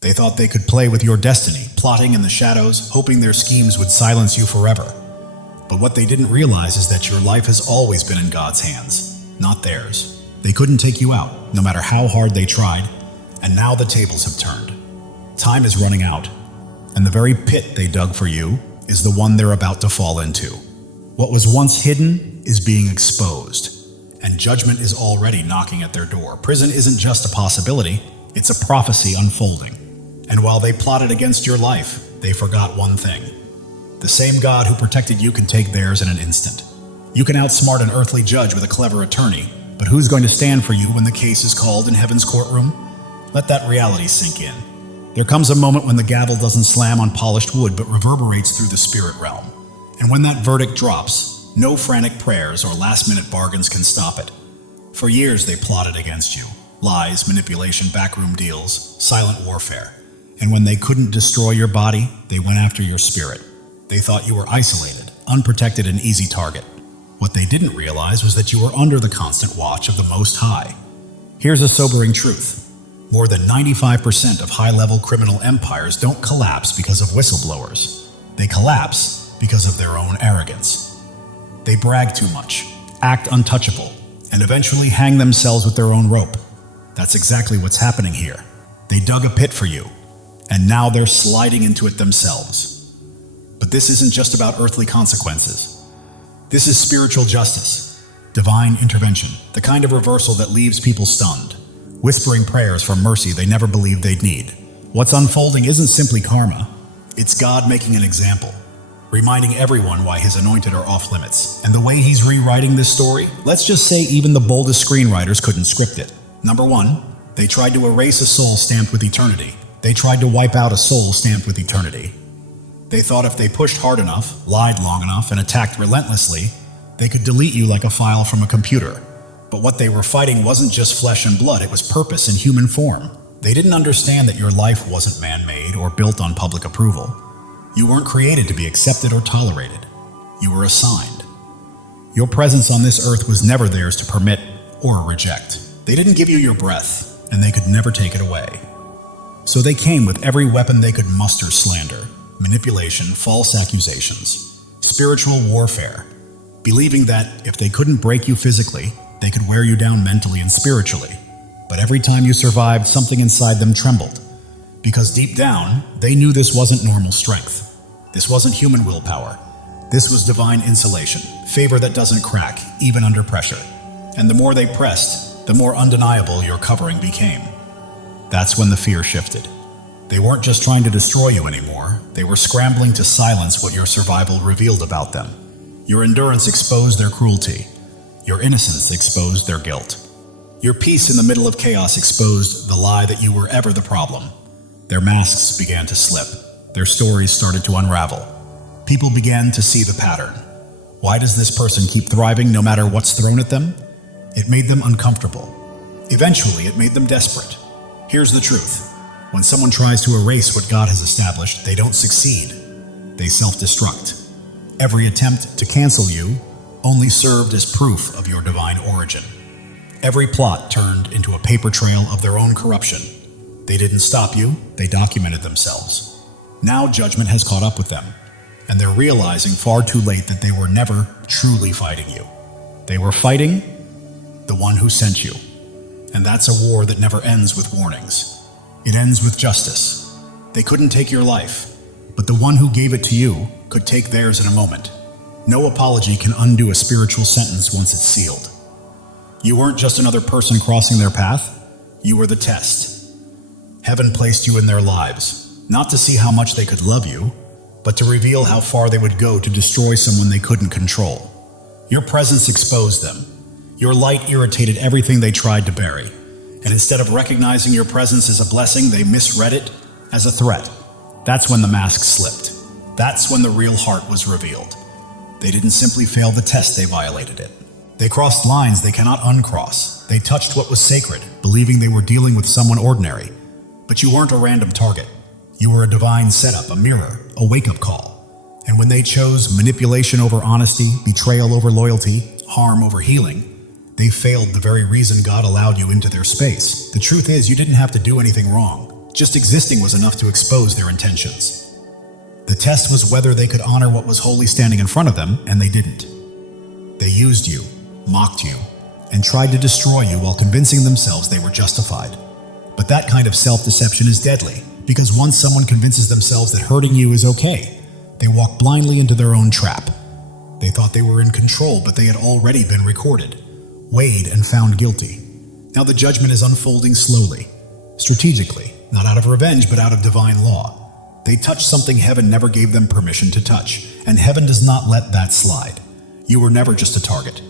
They thought they could play with your destiny, plotting in the shadows, hoping their schemes would silence you forever. But what they didn't realize is that your life has always been in God's hands, not theirs. They couldn't take you out, no matter how hard they tried, and now the tables have turned. Time is running out, and the very pit they dug for you is the one they're about to fall into. What was once hidden is being exposed, and judgment is already knocking at their door. Prison isn't just a possibility, it's a prophecy unfolding. And while they plotted against your life, they forgot one thing. The same God who protected you can take theirs in an instant. You can outsmart an earthly judge with a clever attorney, but who's going to stand for you when the case is called in heaven's courtroom? Let that reality sink in. There comes a moment when the gavel doesn't slam on polished wood but reverberates through the spirit realm. And when that verdict drops, no frantic prayers or last-minute bargains can stop it. For years they plotted against you. Lies, manipulation, backroom deals, silent warfare. And when they couldn't destroy your body, they went after your spirit. They thought you were isolated, unprotected, and easy target. What they didn't realize was that you were under the constant watch of the Most High. Here's a sobering truth. More than 95% of high-level criminal empires don't collapse because of whistleblowers. They collapse because of their own arrogance. They brag too much, act untouchable, and eventually hang themselves with their own rope. That's exactly what's happening here. They dug a pit for you, and now they're sliding into it themselves. But this isn't just about earthly consequences. This is spiritual justice, divine intervention, the kind of reversal that leaves people stunned, whispering prayers for mercy they never believed they'd need. What's unfolding isn't simply karma, it's God making an example, reminding everyone why his anointed are off limits. And the way he's rewriting this story, let's just say even the boldest screenwriters couldn't script it. Number one, they tried to erase a soul stamped with eternity. They tried to wipe out a soul stamped with eternity. They thought if they pushed hard enough, lied long enough, and attacked relentlessly, they could delete you like a file from a computer. But what they were fighting wasn't just flesh and blood, it was purpose in human form. They didn't understand that your life wasn't man-made or built on public approval. You weren't created to be accepted or tolerated. You were assigned. Your presence on this earth was never theirs to permit or reject. They didn't give you your breath, and they could never take it away. So they came with every weapon they could muster: slander, manipulation, false accusations, spiritual warfare, believing that if they couldn't break you physically, they could wear you down mentally and spiritually. But every time you survived, something inside them trembled, because deep down, they knew this wasn't normal strength. This wasn't human willpower. This was divine insulation, favor that doesn't crack, even under pressure. And the more they pressed, the more undeniable your covering became. That's when the fear shifted. They weren't just trying to destroy you anymore, they were scrambling to silence what your survival revealed about them. Your endurance exposed their cruelty. Your innocence exposed their guilt. Your peace in the middle of chaos exposed the lie that you were ever the problem. Their masks began to slip. Their stories started to unravel. People began to see the pattern. Why does this person keep thriving no matter what's thrown at them? It made them uncomfortable. Eventually, it made them desperate. Here's the truth. When someone tries to erase what God has established, they don't succeed. They self-destruct. Every attempt to cancel you only served as proof of your divine origin. Every plot turned into a paper trail of their own corruption. They didn't stop you, they documented themselves. Now judgment has caught up with them, and they're realizing far too late that they were never truly fighting you. They were fighting the one who sent you. And that's a war that never ends with warnings. It ends with justice. They couldn't take your life, but the one who gave it to you could take theirs in a moment. No apology can undo a spiritual sentence once it's sealed. You weren't just another person crossing their path, you were the test. Heaven placed you in their lives, not to see how much they could love you, but to reveal how far they would go to destroy someone they couldn't control. Your presence exposed them. Your light irritated everything they tried to bury. And instead of recognizing your presence as a blessing, they misread it as a threat. That's when the mask slipped. That's when the real heart was revealed. They didn't simply fail the test, they violated it. They crossed lines they cannot uncross. They touched what was sacred, believing they were dealing with someone ordinary. But you weren't a random target. You were a divine setup, a mirror, a wake-up call. And when they chose manipulation over honesty, betrayal over loyalty, harm over healing, they failed the very reason God allowed you into their space. The truth is, you didn't have to do anything wrong, Just existing was enough to expose their intentions. The test was whether they could honor what was wholly standing in front of them, and they didn't. They used you, mocked you, and tried to destroy you while convincing themselves they were justified. But that kind of self-deception is deadly, because once someone convinces themselves that hurting you is okay, they walk blindly into their own trap. They thought they were in control, but they had already been recorded, weighed, and found guilty. Now the judgment is unfolding slowly, strategically, not out of revenge, but out of divine law. They touched something heaven never gave them permission to touch, and heaven does not let that slide. You were never just a target.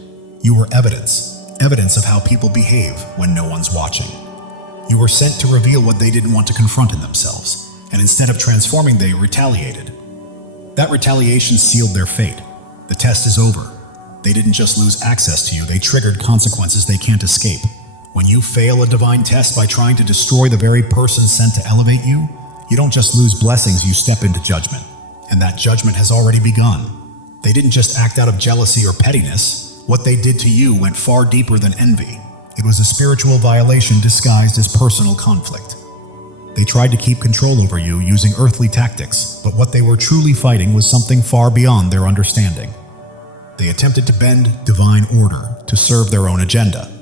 You were evidence of how people behave when no one's watching. You were sent to reveal what they didn't want to confront in themselves, and instead of transforming, they retaliated. That retaliation sealed their fate. The test is over. They didn't just lose access to you, they triggered consequences they can't escape. When you fail a divine test by trying to destroy the very person sent to elevate you, you don't just lose blessings, you step into judgment. And that judgment has already begun. They didn't just act out of jealousy or pettiness. What they did to you went far deeper than envy. It was a spiritual violation disguised as personal conflict. They tried to keep control over you using earthly tactics, but what they were truly fighting was something far beyond their understanding. They attempted to bend divine order to serve their own agenda.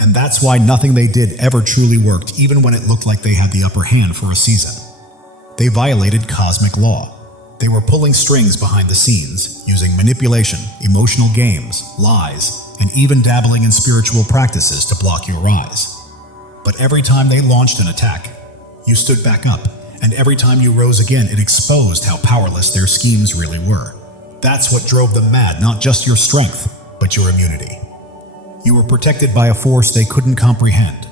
And that's why nothing they did ever truly worked, even when it looked like they had the upper hand for a season. They violated cosmic law. They were pulling strings behind the scenes, using manipulation, emotional games, lies, and even dabbling in spiritual practices to block your rise. But every time they launched an attack, you stood back up, and every time you rose again, it exposed how powerless their schemes really were. That's what drove them mad, not just your strength, but your immunity. You were protected by a force they couldn't comprehend,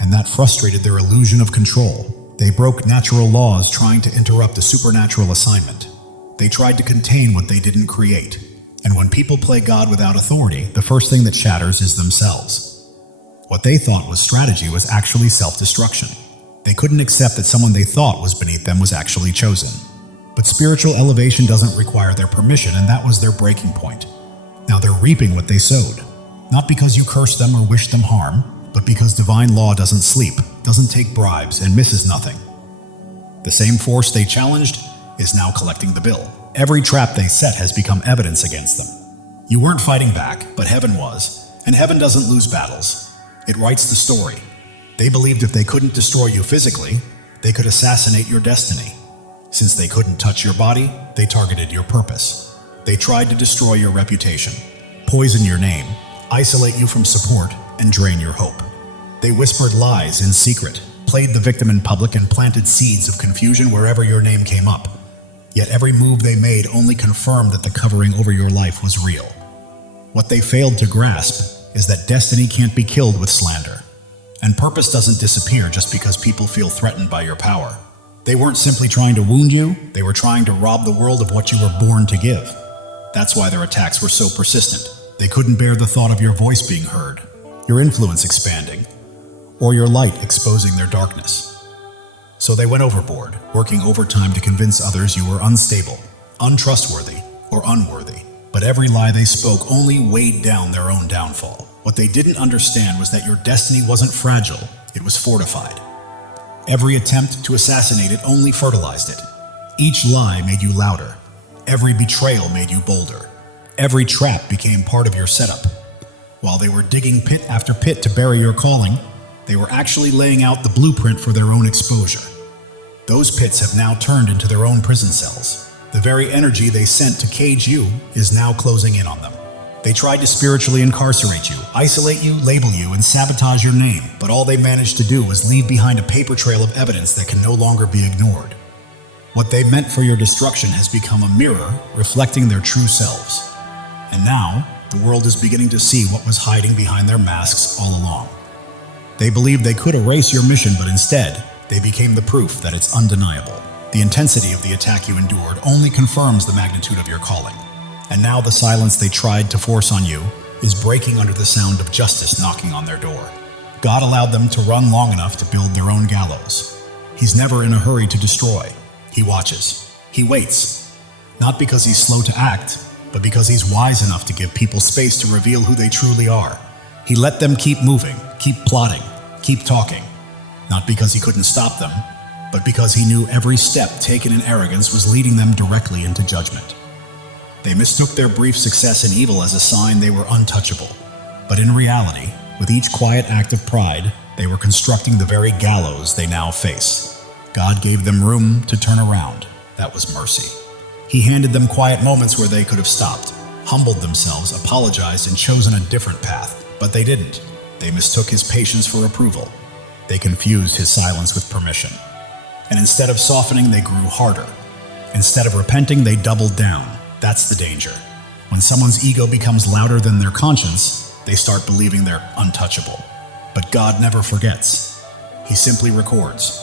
and that frustrated their illusion of control. They broke natural laws trying to interrupt a supernatural assignment. They tried to contain what they didn't create. And when people play God without authority, the first thing that shatters is themselves. What they thought was strategy was actually self-destruction. They couldn't accept that someone they thought was beneath them was actually chosen. But spiritual elevation doesn't require their permission, and that was their breaking point. Now they're reaping what they sowed. Not because you curse them or wish them harm, but because divine law doesn't sleep, doesn't take bribes, and misses nothing. The same force they challenged is now collecting the bill. Every trap they set has become evidence against them. You weren't fighting back, but heaven was, and heaven doesn't lose battles. It writes the story. They believed if they couldn't destroy you physically, they could assassinate your destiny. Since they couldn't touch your body, they targeted your purpose. They tried to destroy your reputation, poison your name, isolate you from support, and drain your hope. They whispered lies in secret, played the victim in public, and planted seeds of confusion wherever your name came up. Yet every move they made only confirmed that the covering over your life was real. What they failed to grasp is that destiny can't be killed with slander. And purpose doesn't disappear just because people feel threatened by your power. They weren't simply trying to wound you, they were trying to rob the world of what you were born to give. That's why their attacks were so persistent. They couldn't bear the thought of your voice being heard, your influence expanding, or your light exposing their darkness. So they went overboard, working overtime to convince others you were unstable, untrustworthy, or unworthy. But every lie they spoke only weighed down their own downfall. What they didn't understand was that your destiny wasn't fragile, it was fortified. Every attempt to assassinate it only fertilized it. Each lie made you louder. Every betrayal made you bolder. Every trap became part of your setup. While they were digging pit after pit to bury your calling, they were actually laying out the blueprint for their own exposure. Those pits have now turned into their own prison cells. The very energy they sent to cage you is now closing in on them. They tried to spiritually incarcerate you, isolate you, label you, and sabotage your name, but all they managed to do was leave behind a paper trail of evidence that can no longer be ignored. What they meant for your destruction has become a mirror reflecting their true selves. And now, the world is beginning to see what was hiding behind their masks all along. They believed they could erase your mission, but instead, they became the proof that it's undeniable. The intensity of the attack you endured only confirms the magnitude of your calling. And now the silence they tried to force on you is breaking under the sound of justice knocking on their door. God allowed them to run long enough to build their own gallows. He's never in a hurry to destroy. He watches. He waits. Not because he's slow to act, but because he's wise enough to give people space to reveal who they truly are. He let them keep moving, keep plotting, keep talking. Not because he couldn't stop them, but because he knew every step taken in arrogance was leading them directly into judgment. They mistook their brief success in evil as a sign they were untouchable. But in reality, with each quiet act of pride, they were constructing the very gallows they now faced. God gave them room to turn around. That was mercy. He handed them quiet moments where they could have stopped, humbled themselves, apologized, and chosen a different path. But they didn't. They mistook his patience for approval. They confused his silence with permission. And instead of softening, they grew harder. Instead of repenting, they doubled down. That's the danger. When someone's ego becomes louder than their conscience, they start believing they're untouchable. But God never forgets. He simply records.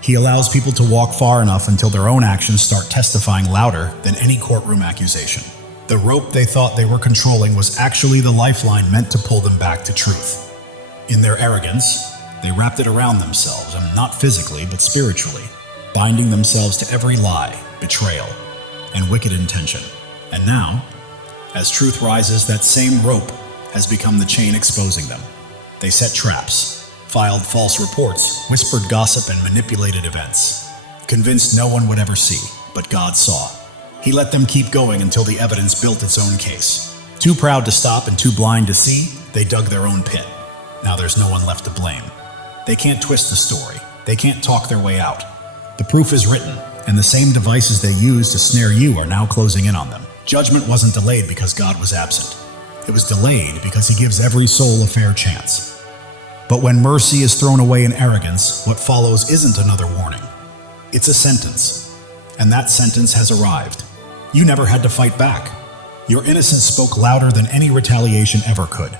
He allows people to walk far enough until their own actions start testifying louder than any courtroom accusation. The rope they thought they were controlling was actually the lifeline meant to pull them back to truth. In their arrogance, they wrapped it around themselves, and not physically, but spiritually, binding themselves to every lie, betrayal, and wicked intention. And now, as truth rises, that same rope has become the chain exposing them. They set traps, filed false reports, whispered gossip, and manipulated events, convinced no one would ever see, but God saw. He let them keep going until the evidence built its own case. Too proud to stop and too blind to see, they dug their own pit. Now there's no one left to blame. They can't twist the story. They can't talk their way out. The proof is written, and the same devices they used to snare you are now closing in on them. Judgment wasn't delayed because God was absent. It was delayed because he gives every soul a fair chance. But when mercy is thrown away in arrogance, what follows isn't another warning. It's a sentence. And that sentence has arrived. You never had to fight back. Your innocence spoke louder than any retaliation ever could.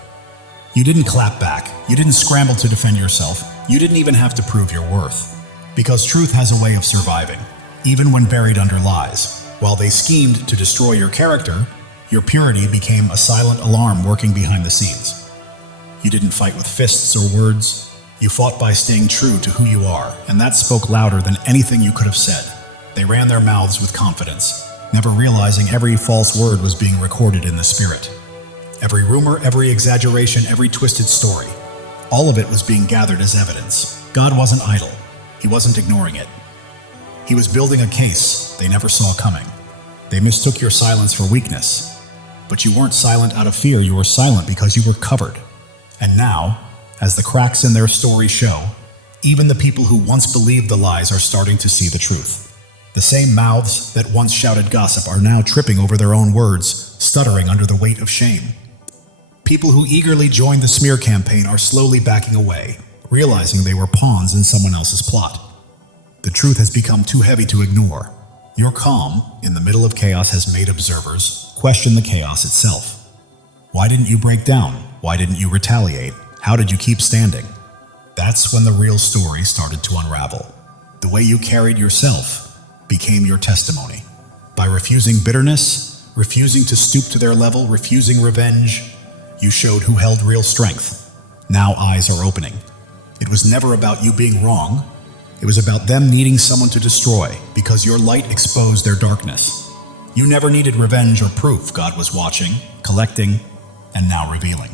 You didn't clap back. You didn't scramble to defend yourself. You didn't even have to prove your worth. Because truth has a way of surviving, even when buried under lies. While they schemed to destroy your character, your purity became a silent alarm working behind the scenes. You didn't fight with fists or words. You fought by staying true to who you are, and that spoke louder than anything you could have said. They ran their mouths with confidence, never realizing every false word was being recorded in the spirit. Every rumor, every exaggeration, every twisted story, all of it was being gathered as evidence. God wasn't idle. He wasn't ignoring it. He was building a case they never saw coming. They mistook your silence for weakness. But you weren't silent out of fear, you were silent because you were covered. And now, as the cracks in their story show, even the people who once believed the lies are starting to see the truth. The same mouths that once shouted gossip are now tripping over their own words, stuttering under the weight of shame. People who eagerly joined the smear campaign are slowly backing away, realizing they were pawns in someone else's plot. The truth has become too heavy to ignore. Your calm, in the middle of chaos, has made observers question the chaos itself. Why didn't you break down? Why didn't you retaliate? How did you keep standing? That's when the real story started to unravel. The way you carried yourself became your testimony. By refusing bitterness, refusing to stoop to their level, refusing revenge, you showed who held real strength. Now eyes are opening. It was never about you being wrong. It was about them needing someone to destroy, because your light exposed their darkness. You never needed revenge or proof. God was watching, collecting, and now revealing.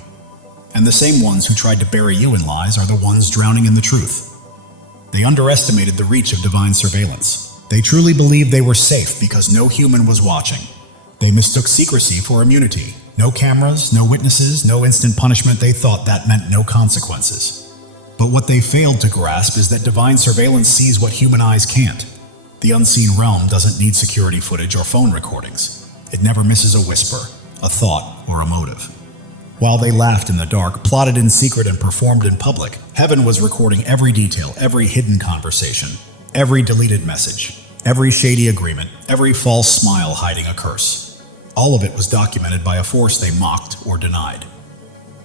And the same ones who tried to bury you in lies are the ones drowning in the truth. They underestimated the reach of divine surveillance. They truly believed they were safe because no human was watching. They mistook secrecy for immunity. No cameras, no witnesses, no instant punishment. They thought that meant no consequences. But what they failed to grasp is that divine surveillance sees what human eyes can't. The unseen realm doesn't need security footage or phone recordings. It never misses a whisper, a thought, or a motive. While they laughed in the dark, plotted in secret, and performed in public, heaven was recording every detail, every hidden conversation, every deleted message, every shady agreement, every false smile hiding a curse. All of it was documented by a force they mocked or denied.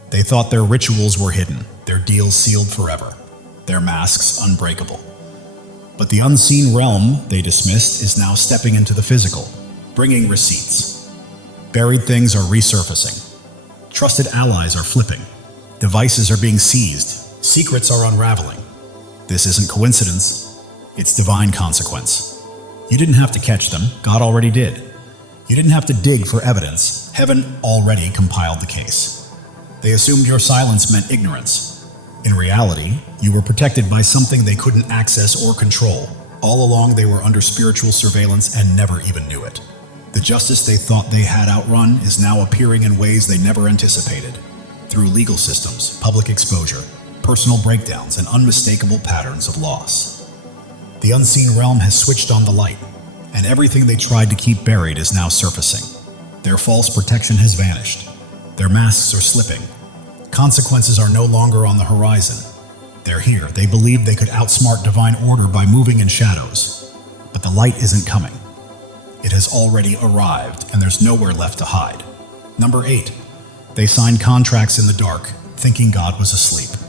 They thought their rituals were hidden, their deals sealed forever, their masks unbreakable. But the unseen realm they dismissed is now stepping into the physical, bringing receipts. Buried things are resurfacing. Trusted allies are flipping. Devices are being seized. Secrets are unraveling. This isn't coincidence. It's divine consequence. You didn't have to catch them. God already did. You didn't have to dig for evidence. Heaven already compiled the case. They assumed your silence meant ignorance. In reality, you were protected by something they couldn't access or control. All along, they were under spiritual surveillance and never even knew it. The justice they thought they had outrun is now appearing in ways they never anticipated. Through legal systems, public exposure, personal breakdowns, and unmistakable patterns of loss. The unseen realm has switched on the light, and everything they tried to keep buried is now surfacing. Their false protection has vanished. Their masks are slipping. Consequences are no longer on the horizon. They're here. They believed they could outsmart divine order by moving in shadows. But the light isn't coming. It has already arrived, and there's nowhere left to hide. Number 8. They signed contracts in the dark, thinking God was asleep.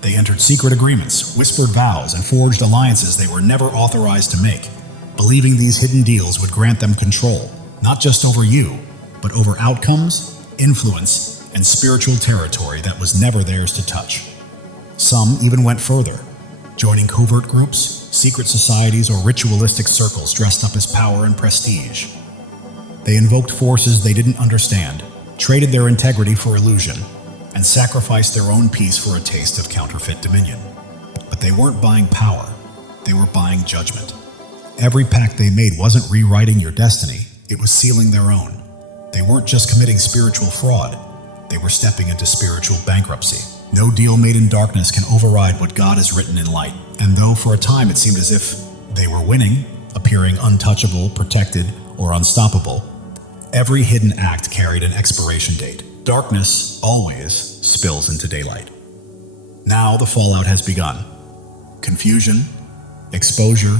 They entered secret agreements, whispered vows, and forged alliances they were never authorized to make, believing these hidden deals would grant them control, not just over you, but over outcomes, influence, and spiritual territory that was never theirs to touch. Some even went further, joining covert groups, secret societies, or ritualistic circles dressed up as power and prestige. They invoked forces they didn't understand, traded their integrity for illusion, and sacrificed their own peace for a taste of counterfeit dominion. But they weren't buying power, they were buying judgment. Every pact they made wasn't rewriting your destiny, it was sealing their own. They weren't just committing spiritual fraud, they were stepping into spiritual bankruptcy. No deal made in darkness can override what God has written in light. And though for a time it seemed as if they were winning, appearing untouchable, protected, or unstoppable, every hidden act carried an expiration date. Darkness always spills into daylight. Now the fallout has begun. Confusion, exposure,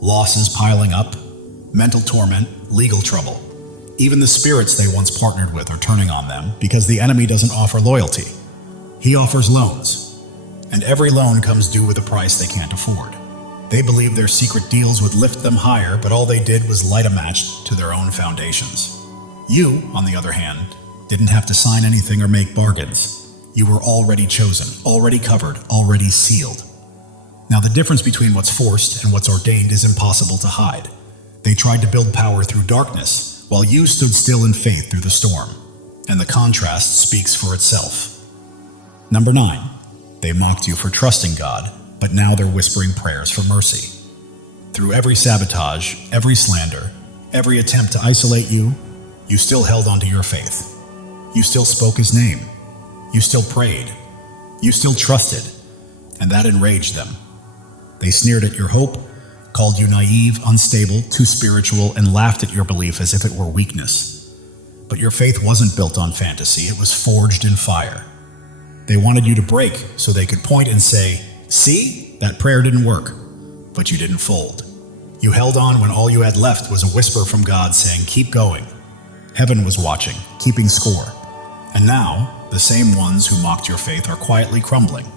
losses piling up, mental torment, legal trouble. Even the spirits they once partnered with are turning on them because the enemy doesn't offer loyalty. He offers loans, and every loan comes due with a price they can't afford. They believed their secret deals would lift them higher, but all they did was light a match to their own foundations. You, on the other hand, didn't have to sign anything or make bargains. You were already chosen, already covered, already sealed. Now the difference between what's forced and what's ordained is impossible to hide. They tried to build power through darkness, while you stood still in faith through the storm. And the contrast speaks for itself. Number 9. They mocked you for trusting God, but now they're whispering prayers for mercy. Through every sabotage, every slander, every attempt to isolate you, you still held onto your faith. You still spoke His name. You still prayed. You still trusted. And that enraged them. They sneered at your hope, called you naive, unstable, too spiritual, and laughed at your belief as if it were weakness. But your faith wasn't built on fantasy, it was forged in fire. They wanted you to break so they could point and say, "See, that prayer didn't work." But you didn't fold. You held on when all you had left was a whisper from God saying, "Keep going." Heaven was watching, keeping score. And now, the same ones who mocked your faith are quietly crumbling.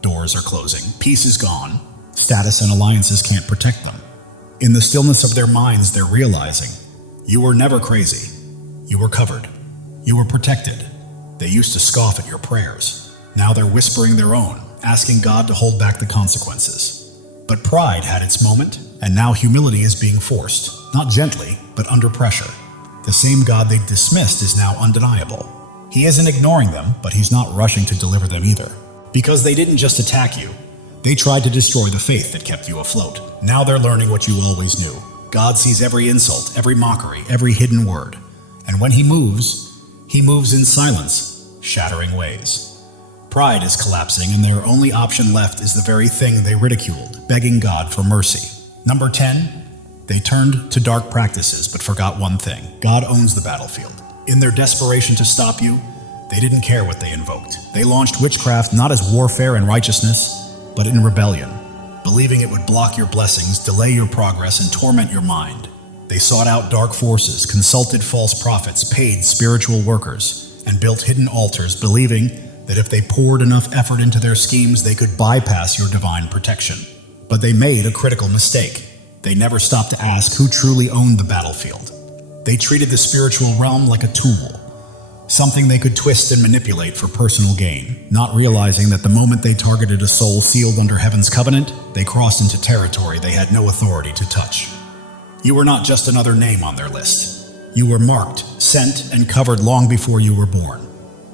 Doors are closing, peace is gone, status and alliances can't protect them. In the stillness of their minds, they're realizing, you were never crazy. You were covered. You were protected. They used to scoff at your prayers. Now they're whispering their own, asking God to hold back the consequences. But pride had its moment, and now humility is being forced, not gently, but under pressure. The same God they dismissed is now undeniable. He isn't ignoring them, but He's not rushing to deliver them either. Because they didn't just attack you, they tried to destroy the faith that kept you afloat. Now they're learning what you always knew. God sees every insult, every mockery, every hidden word. And when He moves in silence, shattering ways. Pride is collapsing, and their only option left is the very thing they ridiculed, begging God for mercy. Number 10. They turned to dark practices, but forgot one thing. God owns the battlefield. In their desperation to stop you, they didn't care what they invoked. They launched witchcraft not as warfare and righteousness, but in rebellion, believing it would block your blessings, delay your progress, and torment your mind. They sought out dark forces, consulted false prophets, paid spiritual workers, and built hidden altars, believing that if they poured enough effort into their schemes, they could bypass your divine protection. But they made a critical mistake. They never stopped to ask who truly owned the battlefield. They treated the spiritual realm like a tool, something they could twist and manipulate for personal gain, not realizing that the moment they targeted a soul sealed under heaven's covenant, they crossed into territory they had no authority to touch. You were not just another name on their list. You were marked, sent, and covered long before you were born.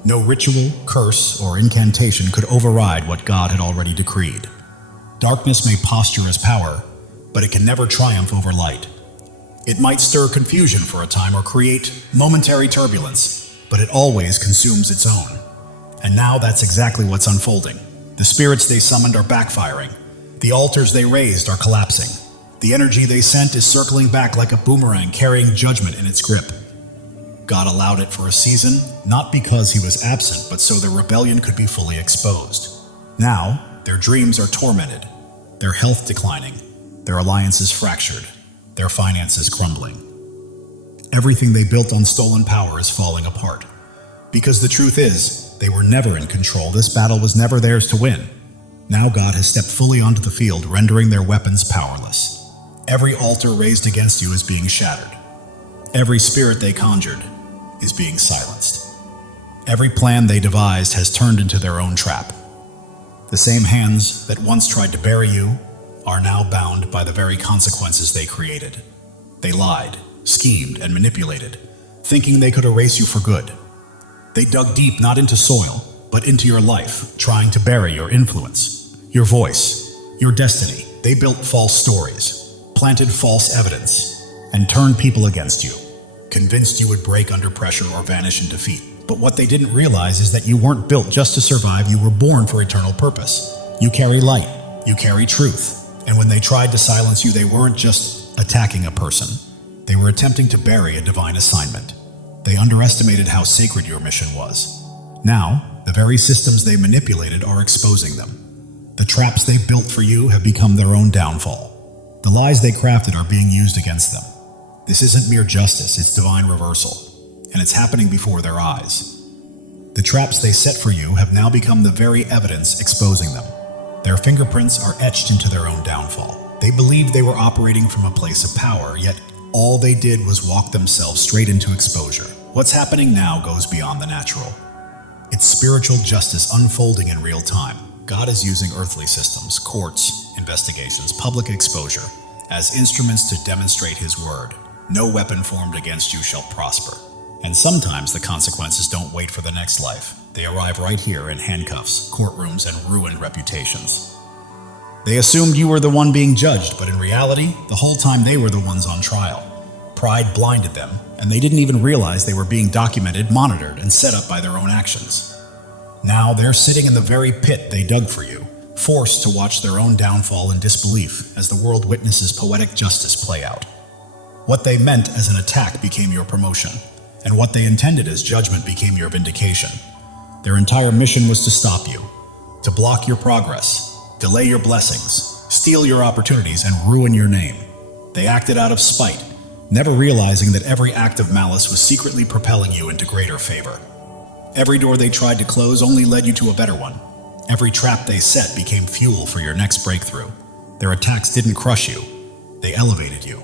No ritual, curse, or incantation could override what God had already decreed. Darkness may posture as power, but it can never triumph over light. It might stir confusion for a time or create momentary turbulence, but it always consumes its own. And now that's exactly what's unfolding. The spirits they summoned are backfiring. The altars they raised are collapsing. The energy they sent is circling back like a boomerang carrying judgment in its grip. God allowed it for a season, not because he was absent, but so their rebellion could be fully exposed. Now, their dreams are tormented, their health declining, their alliances fractured, their finances crumbling. Everything they built on stolen power is falling apart. Because the truth is, they were never in control. This battle was never theirs to win. Now God has stepped fully onto the field, rendering their weapons powerless. Every altar raised against you is being shattered. Every spirit they conjured is being silenced. Every plan they devised has turned into their own trap. The same hands that once tried to bury you are now bound by the very consequences they created. They lied, schemed, and manipulated, thinking they could erase you for good. They dug deep not into soil, but into your life, trying to bury your influence, your voice, your destiny. They built false stories, planted false evidence, and turned people against you, convinced you would break under pressure or vanish in defeat. But what they didn't realize is that you weren't built just to survive, you were born for eternal purpose. You carry light, you carry truth, and when they tried to silence you, they weren't just attacking a person. They were attempting to bury a divine assignment. They underestimated how sacred your mission was. Now, the very systems they manipulated are exposing them. The traps they built for you have become their own downfall. The lies they crafted are being used against them. This isn't mere justice, it's divine reversal, and it's happening before their eyes. The traps they set for you have now become the very evidence exposing them. Their fingerprints are etched into their own downfall. They believed they were operating from a place of power, yet all they did was walk themselves straight into exposure. What's happening now goes beyond the natural. It's spiritual justice unfolding in real time. God is using earthly systems, courts, investigations, public exposure, as instruments to demonstrate his word. No weapon formed against you shall prosper. And sometimes the consequences don't wait for the next life. They arrive right here in handcuffs, courtrooms, and ruined reputations. They assumed you were the one being judged, but in reality, the whole time they were the ones on trial. Pride blinded them, and they didn't even realize they were being documented, monitored, and set up by their own actions. Now they're sitting in the very pit they dug for you, forced to watch their own downfall in disbelief as the world witnesses poetic justice play out. What they meant as an attack became your promotion, and what they intended as judgment became your vindication. Their entire mission was to stop you, to block your progress, delay your blessings, steal your opportunities, and ruin your name. They acted out of spite, never realizing that every act of malice was secretly propelling you into greater favor. Every door they tried to close only led you to a better one. Every trap they set became fuel for your next breakthrough. Their attacks didn't crush you, they elevated you.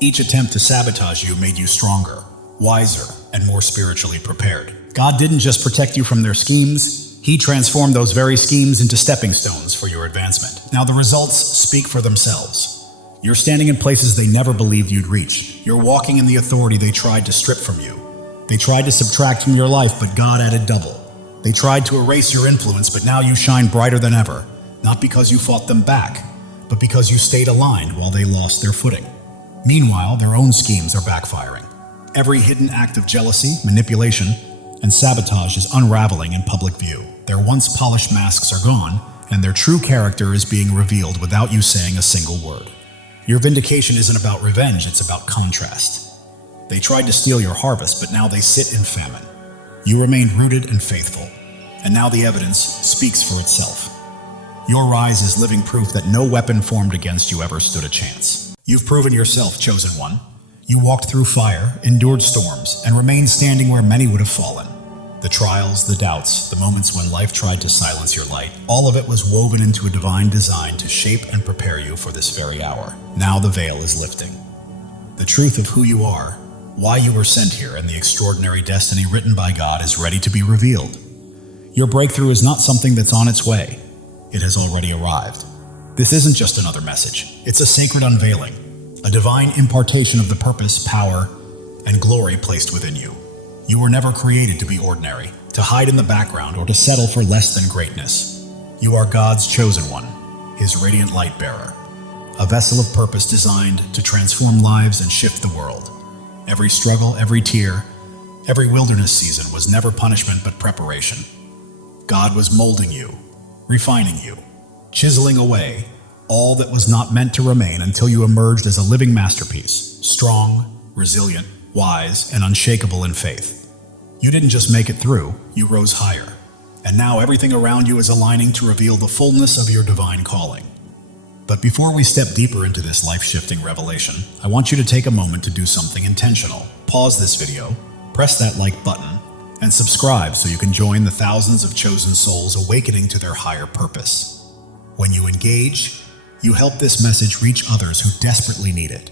Each attempt to sabotage you made you stronger, wiser, and more spiritually prepared. God didn't just protect you from their schemes, he transformed those very schemes into stepping stones for your advancement. Now the results speak for themselves. You're standing in places they never believed you'd reach. You're walking in the authority they tried to strip from you. They tried to subtract from your life, but God added double. They tried to erase your influence, but now you shine brighter than ever, not because you fought them back, but because you stayed aligned while they lost their footing. Meanwhile, their own schemes are backfiring. Every hidden act of jealousy, manipulation, and sabotage is unraveling in public view. Their once polished masks are gone, and their true character is being revealed without you saying a single word. Your vindication isn't about revenge, it's about contrast. They tried to steal your harvest, but now they sit in famine. You remained rooted and faithful, and now the evidence speaks for itself. Your rise is living proof that no weapon formed against you ever stood a chance. You've proven yourself, chosen one. You walked through fire, endured storms, and remained standing where many would have fallen. The trials, the doubts, the moments when life tried to silence your light, all of it was woven into a divine design to shape and prepare you for this very hour. Now the veil is lifting. The truth of who you are, why you were sent here, and the extraordinary destiny written by God is ready to be revealed. Your breakthrough is not something that's on its way. It has already arrived. This isn't just another message. It's a sacred unveiling, a divine impartation of the purpose, power, and glory placed within you. You were never created to be ordinary, to hide in the background, or to settle for less than greatness. You are God's chosen one, His radiant light bearer, a vessel of purpose designed to transform lives and shift the world. Every struggle, every tear, every wilderness season was never punishment but preparation. God was molding you, refining you, chiseling away all that was not meant to remain until you emerged as a living masterpiece, strong, resilient, wise, and unshakable in faith. You didn't just make it through, you rose higher. And now everything around you is aligning to reveal the fullness of your divine calling. But before we step deeper into this life-shifting revelation, I want you to take a moment to do something intentional. Pause this video, press that like button, and subscribe so you can join the thousands of chosen souls awakening to their higher purpose. When you engage, you help this message reach others who desperately need it.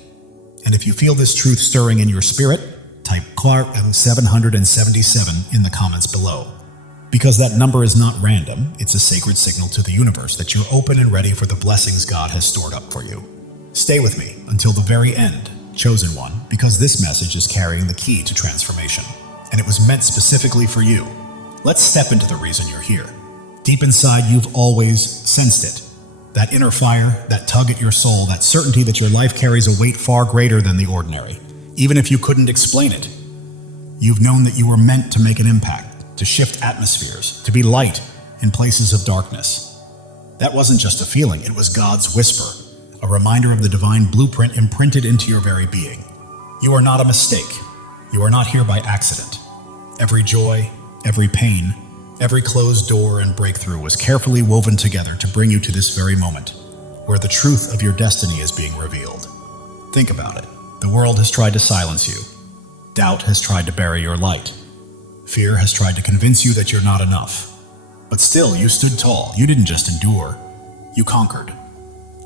And if you feel this truth stirring in your spirit, type Clark 777 in the comments below. Because that number is not random, it's a sacred signal to the universe that you're open and ready for the blessings God has stored up for you. Stay with me until the very end, chosen one, because this message is carrying the key to transformation, and it was meant specifically for you. Let's step into the reason you're here. Deep inside, you've always sensed it. That inner fire, that tug at your soul, that certainty that your life carries a weight far greater than the ordinary. Even if you couldn't explain it, you've known that you were meant to make an impact, to shift atmospheres, to be light in places of darkness. That wasn't just a feeling, it was God's whisper, a reminder of the divine blueprint imprinted into your very being. You are not a mistake. You are not here by accident. Every joy, every pain, every closed door and breakthrough was carefully woven together to bring you to this very moment, where the truth of your destiny is being revealed. Think about it. The world has tried to silence you. Doubt has tried to bury your light. Fear has tried to convince you that you're not enough. But still, you stood tall. You didn't just endure. You conquered.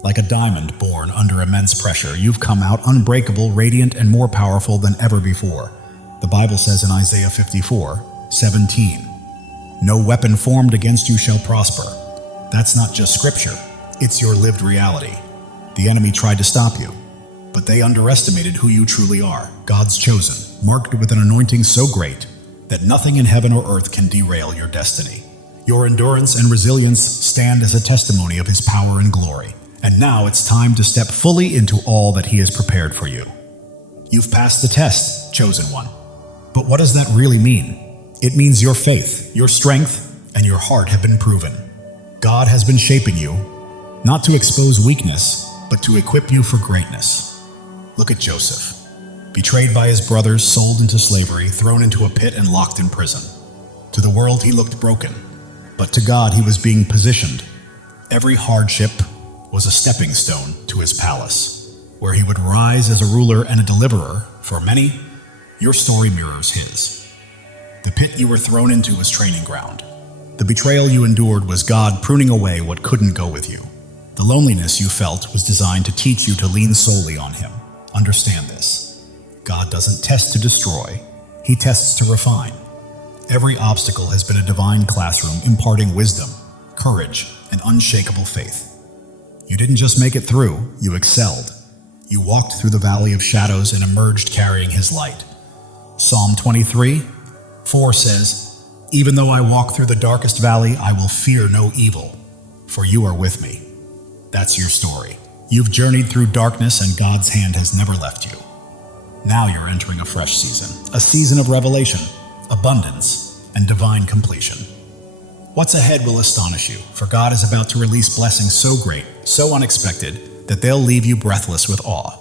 Like a diamond born under immense pressure, you've come out unbreakable, radiant, and more powerful than ever before. The Bible says in Isaiah 54:17, "No weapon formed against you shall prosper." That's not just scripture. It's your lived reality. The enemy tried to stop you, but they underestimated who you truly are, God's chosen, marked with an anointing so great that nothing in heaven or earth can derail your destiny. Your endurance and resilience stand as a testimony of His power and glory. And now it's time to step fully into all that He has prepared for you. You've passed the test, chosen one. But what does that really mean? It means your faith, your strength, and your heart have been proven. God has been shaping you, not to expose weakness, but to equip you for greatness. Look at Joseph. Betrayed by his brothers, sold into slavery, thrown into a pit and locked in prison. To the world he looked broken, but to God he was being positioned. Every hardship was a stepping stone to His palace, where he would rise as a ruler and a deliverer. For many, your story mirrors his. The pit you were thrown into was training ground. The betrayal you endured was God pruning away what couldn't go with you. The loneliness you felt was designed to teach you to lean solely on Him. Understand this. God doesn't test to destroy. He tests to refine. Every obstacle has been a divine classroom imparting wisdom, courage, and unshakable faith. You didn't just make it through, you excelled. You walked through the valley of shadows and emerged carrying His light. Psalm 23:4 says, "Even though I walk through the darkest valley, I will fear no evil, for you are with me." That's your story. You've journeyed through darkness and God's hand has never left you. Now you're entering a fresh season, a season of revelation, abundance, and divine completion. What's ahead will astonish you, for God is about to release blessings so great, so unexpected, that they'll leave you breathless with awe.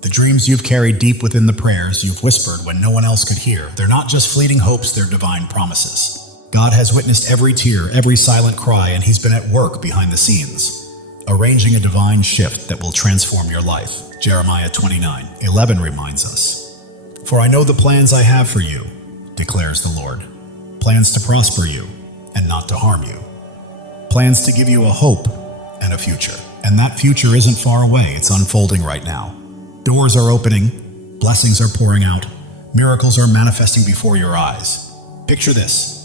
The dreams you've carried deep within the prayers you've whispered when no one else could hear, they're not just fleeting hopes, they're divine promises. God has witnessed every tear, every silent cry, and He's been at work behind the scenes, arranging a divine shift that will transform your life. Jeremiah 29:11 reminds us, "For I know the plans I have for you, declares the Lord, plans to prosper you and not to harm you, plans to give you a hope and a future." And that future isn't far away, it's unfolding right now. Doors are opening, blessings are pouring out, miracles are manifesting before your eyes. Picture this: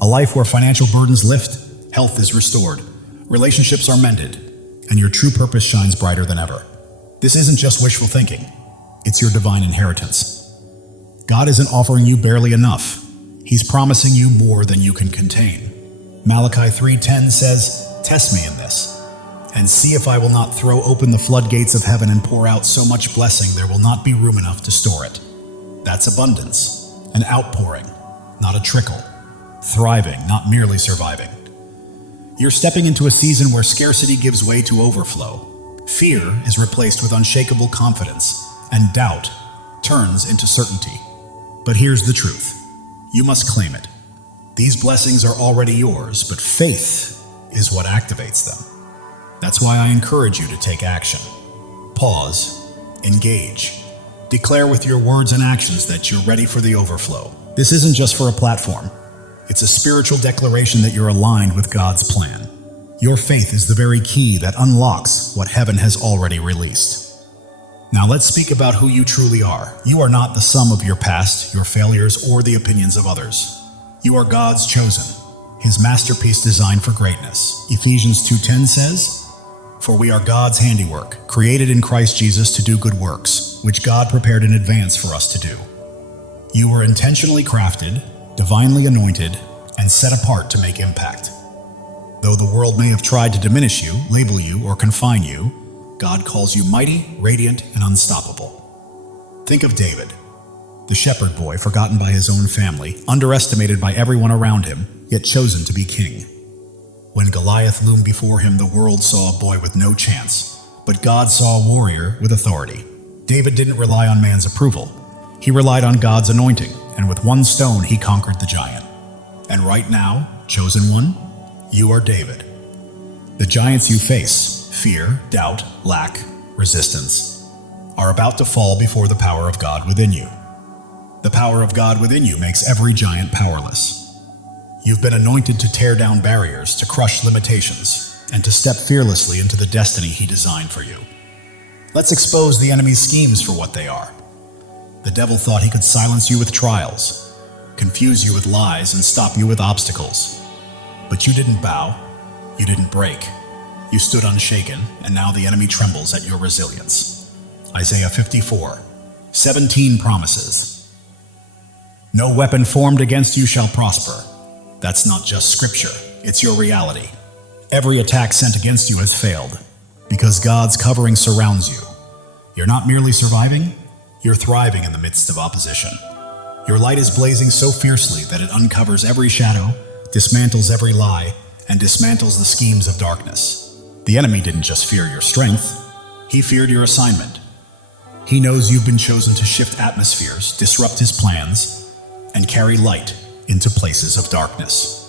a life where financial burdens lift, health is restored, relationships are mended, and your true purpose shines brighter than ever. This isn't just wishful thinking, it's your divine inheritance. God isn't offering you barely enough. He's promising you more than you can contain. Malachi 3:10 says, "Test me in this, and see if I will not throw open the floodgates of heaven and pour out so much blessing there will not be room enough to store it." That's abundance, an outpouring, not a trickle. Thriving, not merely surviving. You're stepping into a season where scarcity gives way to overflow. Fear is replaced with unshakable confidence, and doubt turns into certainty. But here's the truth. You must claim it. These blessings are already yours, but faith is what activates them. That's why I encourage you to take action. Pause, engage, declare with your words and actions that you're ready for the overflow. This isn't just for a platform. It's a spiritual declaration that you're aligned with God's plan. Your faith is the very key that unlocks what heaven has already released. Now let's speak about who you truly are. You are not the sum of your past, your failures, or the opinions of others. You are God's chosen, His masterpiece designed for greatness. Ephesians 2:10 says, "For we are God's handiwork, created in Christ Jesus to do good works, which God prepared in advance for us to do." You were intentionally crafted, divinely anointed, and set apart to make impact. Though the world may have tried to diminish you, label you, or confine you, God calls you mighty, radiant, and unstoppable. Think of David, the shepherd boy forgotten by his own family, underestimated by everyone around him, yet chosen to be king. When Goliath loomed before him, the world saw a boy with no chance, but God saw a warrior with authority. David didn't rely on man's approval. He relied on God's anointing, and with one stone he conquered the giant. And right now, chosen one, you are David. The giants you face, fear, doubt, lack, resistance, are about to fall before the power of God within you. The power of God within you makes every giant powerless. You've been anointed to tear down barriers, to crush limitations, and to step fearlessly into the destiny He designed for you. Let's expose the enemy's schemes for what they are. The devil thought he could silence you with trials, confuse you with lies, and stop you with obstacles. But you didn't bow, you didn't break. You stood unshaken, and now the enemy trembles at your resilience. Isaiah 54:17 promises, "No weapon formed against you shall prosper." That's not just scripture, it's your reality. Every attack sent against you has failed, because God's covering surrounds you. You're not merely surviving, you're thriving in the midst of opposition. Your light is blazing so fiercely that it uncovers every shadow, dismantles every lie, and dismantles the schemes of darkness. The enemy didn't just fear your strength, he feared your assignment. He knows you've been chosen to shift atmospheres, disrupt his plans, and carry light into places of darkness.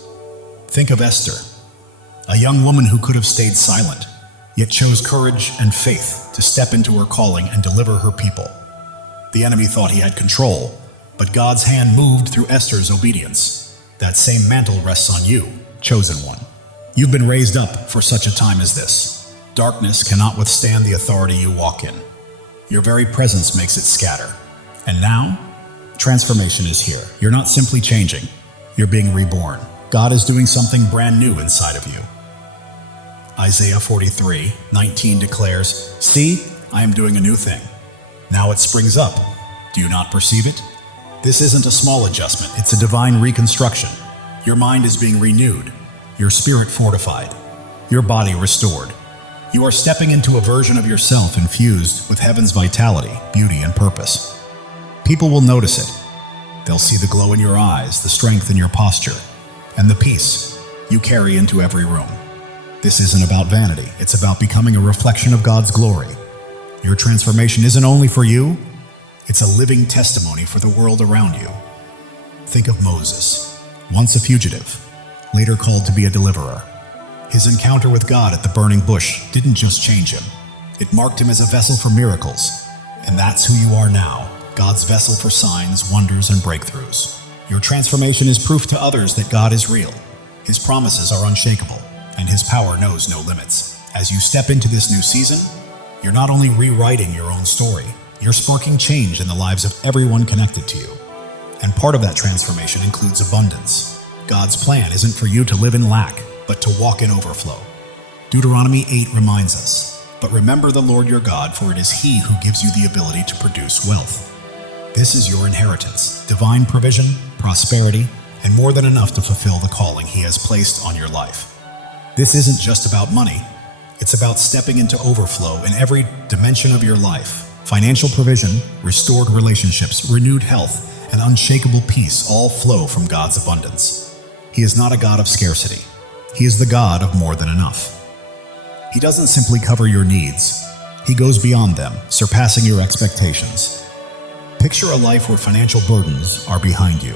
Think of Esther, a young woman who could have stayed silent, yet chose courage and faith to step into her calling and deliver her people. The enemy thought he had control, but God's hand moved through Esther's obedience. That same mantle rests on you, chosen one. You've been raised up for such a time as this. Darkness cannot withstand the authority you walk in. Your very presence makes it scatter. And now, transformation is here. You're not simply changing, you're being reborn. God is doing something brand new inside of you. Isaiah 43:19 declares, "See, I am doing a new thing. Now it springs up. Do you not perceive it?" This isn't a small adjustment, it's a divine reconstruction. Your mind is being renewed, your spirit fortified, your body restored. You are stepping into a version of yourself infused with heaven's vitality, beauty, and purpose. People will notice it. They'll see the glow in your eyes, the strength in your posture, and the peace you carry into every room. This isn't about vanity, it's about becoming a reflection of God's glory. Your transformation isn't only for you, it's a living testimony for the world around you. Think of Moses, once a fugitive, later called to be a deliverer. His encounter with God at the burning bush didn't just change him, it marked him as a vessel for miracles. And that's who you are now, God's vessel for signs, wonders, and breakthroughs. Your transformation is proof to others that God is real. His promises are unshakable, and His power knows no limits. As you step into this new season, you're not only rewriting your own story, you're sparking change in the lives of everyone connected to you. And part of that transformation includes abundance. God's plan isn't for you to live in lack, but to walk in overflow. Deuteronomy 8 reminds us, "But remember the Lord your God, for it is He who gives you the ability to produce wealth." This is your inheritance, divine provision, prosperity, and more than enough to fulfill the calling He has placed on your life. This isn't just about money. It's about stepping into overflow in every dimension of your life. Financial provision, restored relationships, renewed health, and unshakable peace all flow from God's abundance. He is not a God of scarcity. He is the God of more than enough. He doesn't simply cover your needs. He goes beyond them, surpassing your expectations. Picture a life where financial burdens are behind you,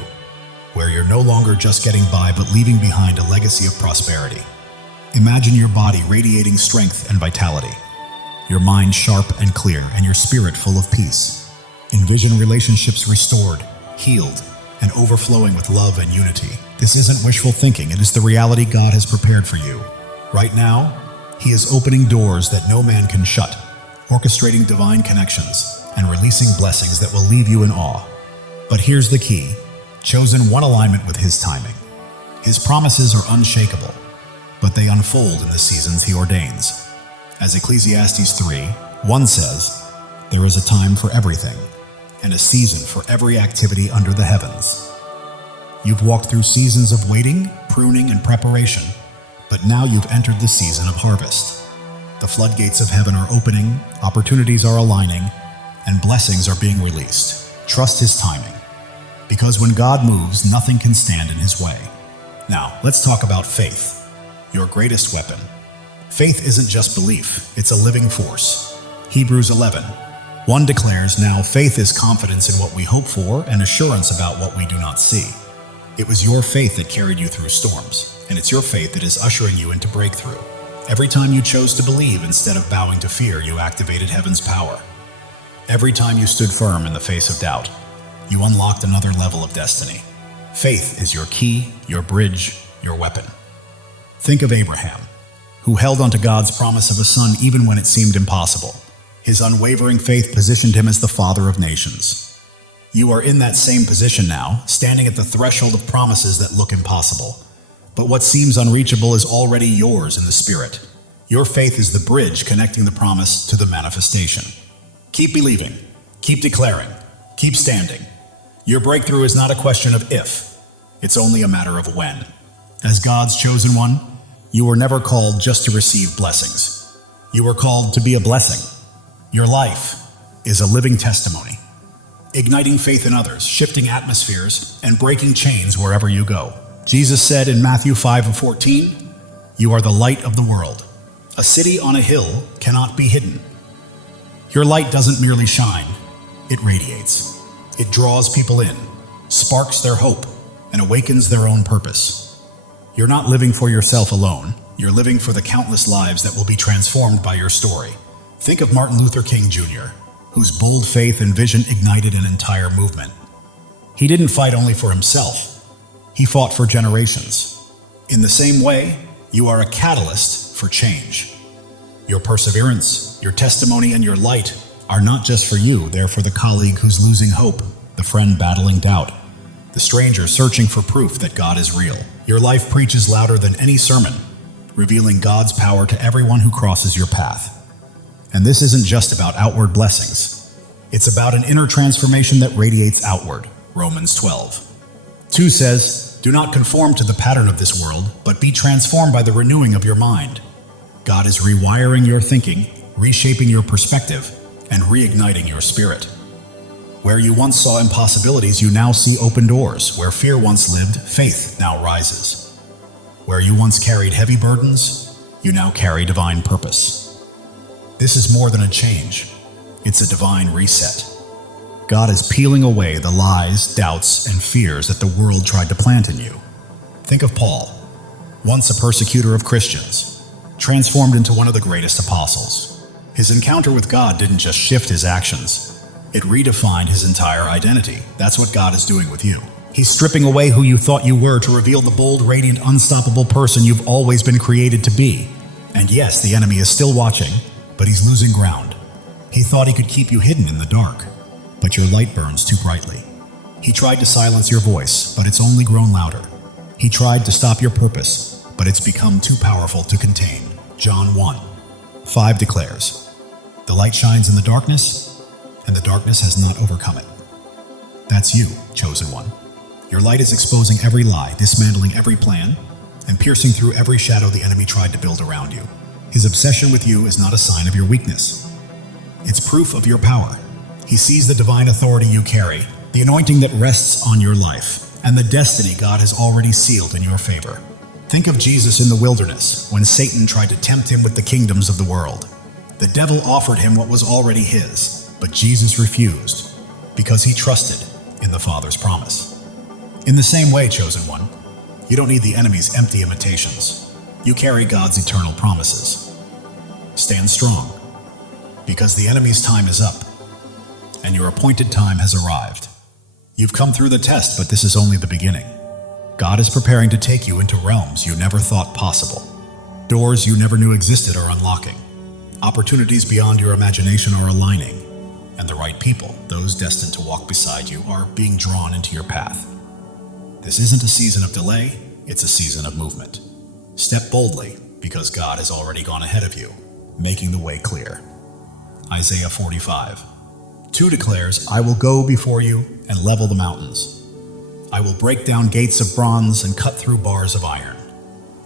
where you're no longer just getting by but leaving behind a legacy of prosperity. Imagine your body radiating strength and vitality, your mind sharp and clear, and your spirit full of peace. Envision relationships restored, healed, and overflowing with love and unity. This isn't wishful thinking, it is the reality God has prepared for you. Right now, He is opening doors that no man can shut, orchestrating divine connections, and releasing blessings that will leave you in awe. But here's the key: choose in one alignment with His timing. His promises are unshakable, but they unfold in the seasons He ordains. As Ecclesiastes 3:1 says, there is a time for everything, and a season for every activity under the heavens. You've walked through seasons of waiting, pruning, and preparation, but now you've entered the season of harvest. The floodgates of heaven are opening, opportunities are aligning, and blessings are being released. Trust His timing, because when God moves, nothing can stand in His way. Now, let's talk about faith, your greatest weapon. Faith isn't just belief, it's a living force. Hebrews 11:1 declares, "Now faith is confidence in what we hope for and assurance about what we do not see." It was your faith that carried you through storms, and it's your faith that is ushering you into breakthrough. Every time you chose to believe instead of bowing to fear, you activated heaven's power. Every time you stood firm in the face of doubt, you unlocked another level of destiny. Faith is your key, your bridge, your weapon. Think of Abraham, who held onto God's promise of a son even when it seemed impossible. His unwavering faith positioned him as the father of nations. You are in that same position now, standing at the threshold of promises that look impossible. But what seems unreachable is already yours in the Spirit. Your faith is the bridge connecting the promise to the manifestation. Keep believing, keep declaring, keep standing. Your breakthrough is not a question of if, it's only a matter of when. As God's chosen one, you were never called just to receive blessings. You were called to be a blessing. Your life is a living testimony, igniting faith in others, shifting atmospheres, and breaking chains wherever you go. Jesus said in Matthew 5:14, "You are the light of the world. A city on a hill cannot be hidden." Your light doesn't merely shine, it radiates. It draws people in, sparks their hope, and awakens their own purpose. You're not living for yourself alone, you're living for the countless lives that will be transformed by your story. Think of Martin Luther King Jr., whose bold faith and vision ignited an entire movement. He didn't fight only for himself, he fought for generations. In the same way, you are a catalyst for change. Your perseverance, your testimony, and your light are not just for you, they're for the colleague who's losing hope, the friend battling doubt, the stranger searching for proof that God is real. Your life preaches louder than any sermon, revealing God's power to everyone who crosses your path. And this isn't just about outward blessings. It's about an inner transformation that radiates outward. Romans 12:2 says, "Do not conform to the pattern of this world, but be transformed by the renewing of your mind." God is rewiring your thinking, reshaping your perspective, and reigniting your spirit. Where you once saw impossibilities, you now see open doors. Where fear once lived, faith now rises. Where you once carried heavy burdens, you now carry divine purpose. This is more than a change. It's a divine reset. God is peeling away the lies, doubts, and fears that the world tried to plant in you. Think of Paul, once a persecutor of Christians, transformed into one of the greatest apostles. His encounter with God didn't just shift his actions, it redefined his entire identity. That's what God is doing with you. He's stripping away who you thought you were to reveal the bold, radiant, unstoppable person you've always been created to be. And yes, the enemy is still watching, but he's losing ground. He thought he could keep you hidden in the dark, but your light burns too brightly. He tried to silence your voice, but it's only grown louder. He tried to stop your purpose, but it's become too powerful to contain. John 1:5 declares, "The light shines in the darkness, and the darkness has not overcome it." That's you, chosen one. Your light is exposing every lie, dismantling every plan, and piercing through every shadow the enemy tried to build around you. His obsession with you is not a sign of your weakness. It's proof of your power. He sees the divine authority you carry, the anointing that rests on your life, and the destiny God has already sealed in your favor. Think of Jesus in the wilderness, when Satan tried to tempt him with the kingdoms of the world. The devil offered him what was already his, but Jesus refused, because he trusted in the Father's promise. In the same way, chosen one, you don't need the enemy's empty imitations. You carry God's eternal promises. Stand strong, because the enemy's time is up, and your appointed time has arrived. You've come through the test, but this is only the beginning. God is preparing to take you into realms you never thought possible. Doors you never knew existed are unlocking. Opportunities beyond your imagination are aligning, and the right people, those destined to walk beside you, are being drawn into your path. This isn't a season of delay, it's a season of movement. Step boldly, because God has already gone ahead of you, making the way clear. Isaiah 45:2 declares, "I will go before you and level the mountains. I will break down gates of bronze and cut through bars of iron."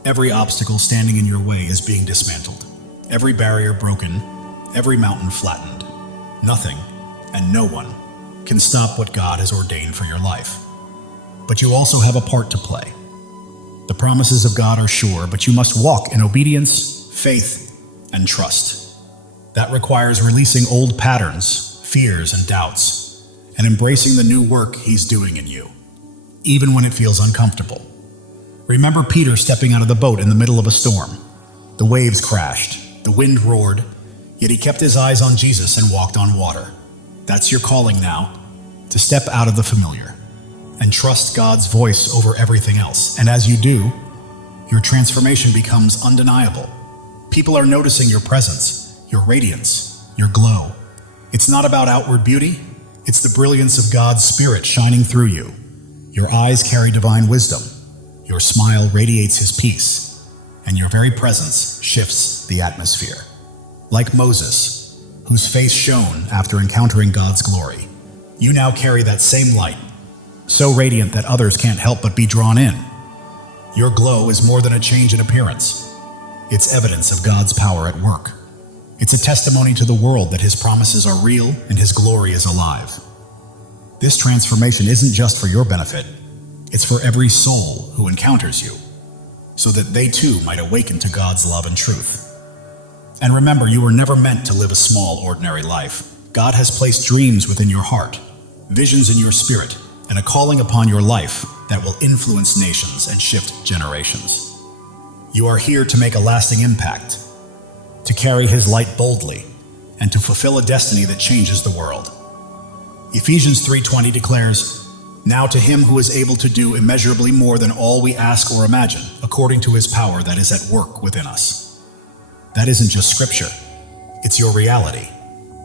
Every obstacle standing in your way is being dismantled, every barrier broken, every mountain flattened. Nothing and no one can stop what God has ordained for your life. But you also have a part to play. The promises of God are sure, but you must walk in obedience, faith, and trust. That requires releasing old patterns, fears, and doubts, and embracing the new work He's doing in you, even when it feels uncomfortable. Remember Peter stepping out of the boat in the middle of a storm. The waves crashed, the wind roared, yet he kept his eyes on Jesus and walked on water. That's your calling now, to step out of the familiar and trust God's voice over everything else. And as you do, your transformation becomes undeniable. People are noticing your presence, your radiance, your glow. It's not about outward beauty, it's the brilliance of God's Spirit shining through you. Your eyes carry divine wisdom, your smile radiates His peace, and your very presence shifts the atmosphere. Like Moses, whose face shone after encountering God's glory, you now carry that same light, so radiant that others can't help but be drawn in. Your glow is more than a change in appearance. It's evidence of God's power at work. It's a testimony to the world that His promises are real and His glory is alive. This transformation isn't just for your benefit, it's for every soul who encounters you, so that they too might awaken to God's love and truth. And remember, you were never meant to live a small, ordinary life. God has placed dreams within your heart, visions in your spirit, and a calling upon your life that will influence nations and shift generations. You are here to make a lasting impact, to carry His light boldly, and to fulfill a destiny that changes the world. Ephesians 3:20 declares, "Now to Him who is able to do immeasurably more than all we ask or imagine, according to His power that is at work within us." That isn't just scripture, it's your reality.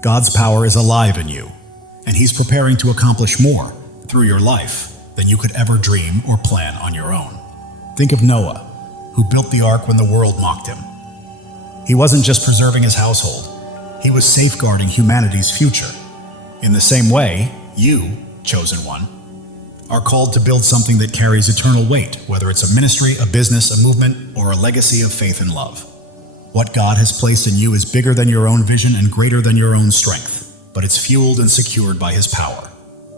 God's power is alive in you, and He's preparing to accomplish more through your life than you could ever dream or plan on your own. Think of Noah, who built the ark when the world mocked him. He wasn't just preserving his household, he was safeguarding humanity's future. In the same way, you, chosen one, are called to build something that carries eternal weight, whether it's a ministry, a business, a movement, or a legacy of faith and love. What God has placed in you is bigger than your own vision and greater than your own strength, but it's fueled and secured by His power.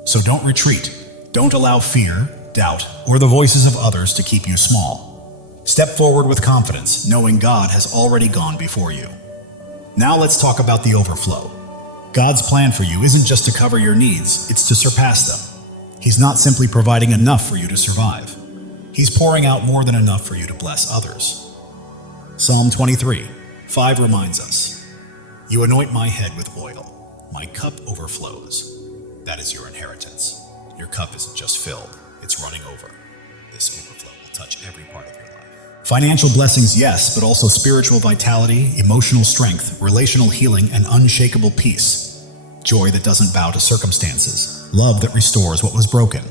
So don't retreat. Don't allow fear, doubt, or the voices of others to keep you small. Step forward with confidence, knowing God has already gone before you. Now let's talk about the overflow. God's plan for you isn't just to cover your needs, it's to surpass them. He's not simply providing enough for you to survive. He's pouring out more than enough for you to bless others. Psalm 23:5 reminds us, "You anoint my head with oil. My cup overflows." That is your inheritance. Your cup isn't just filled, it's running over. This overflow will touch every part of your life. Financial blessings, yes, but also spiritual vitality, emotional strength, relational healing, and unshakable peace. Joy that doesn't bow to circumstances, love that restores what was broken.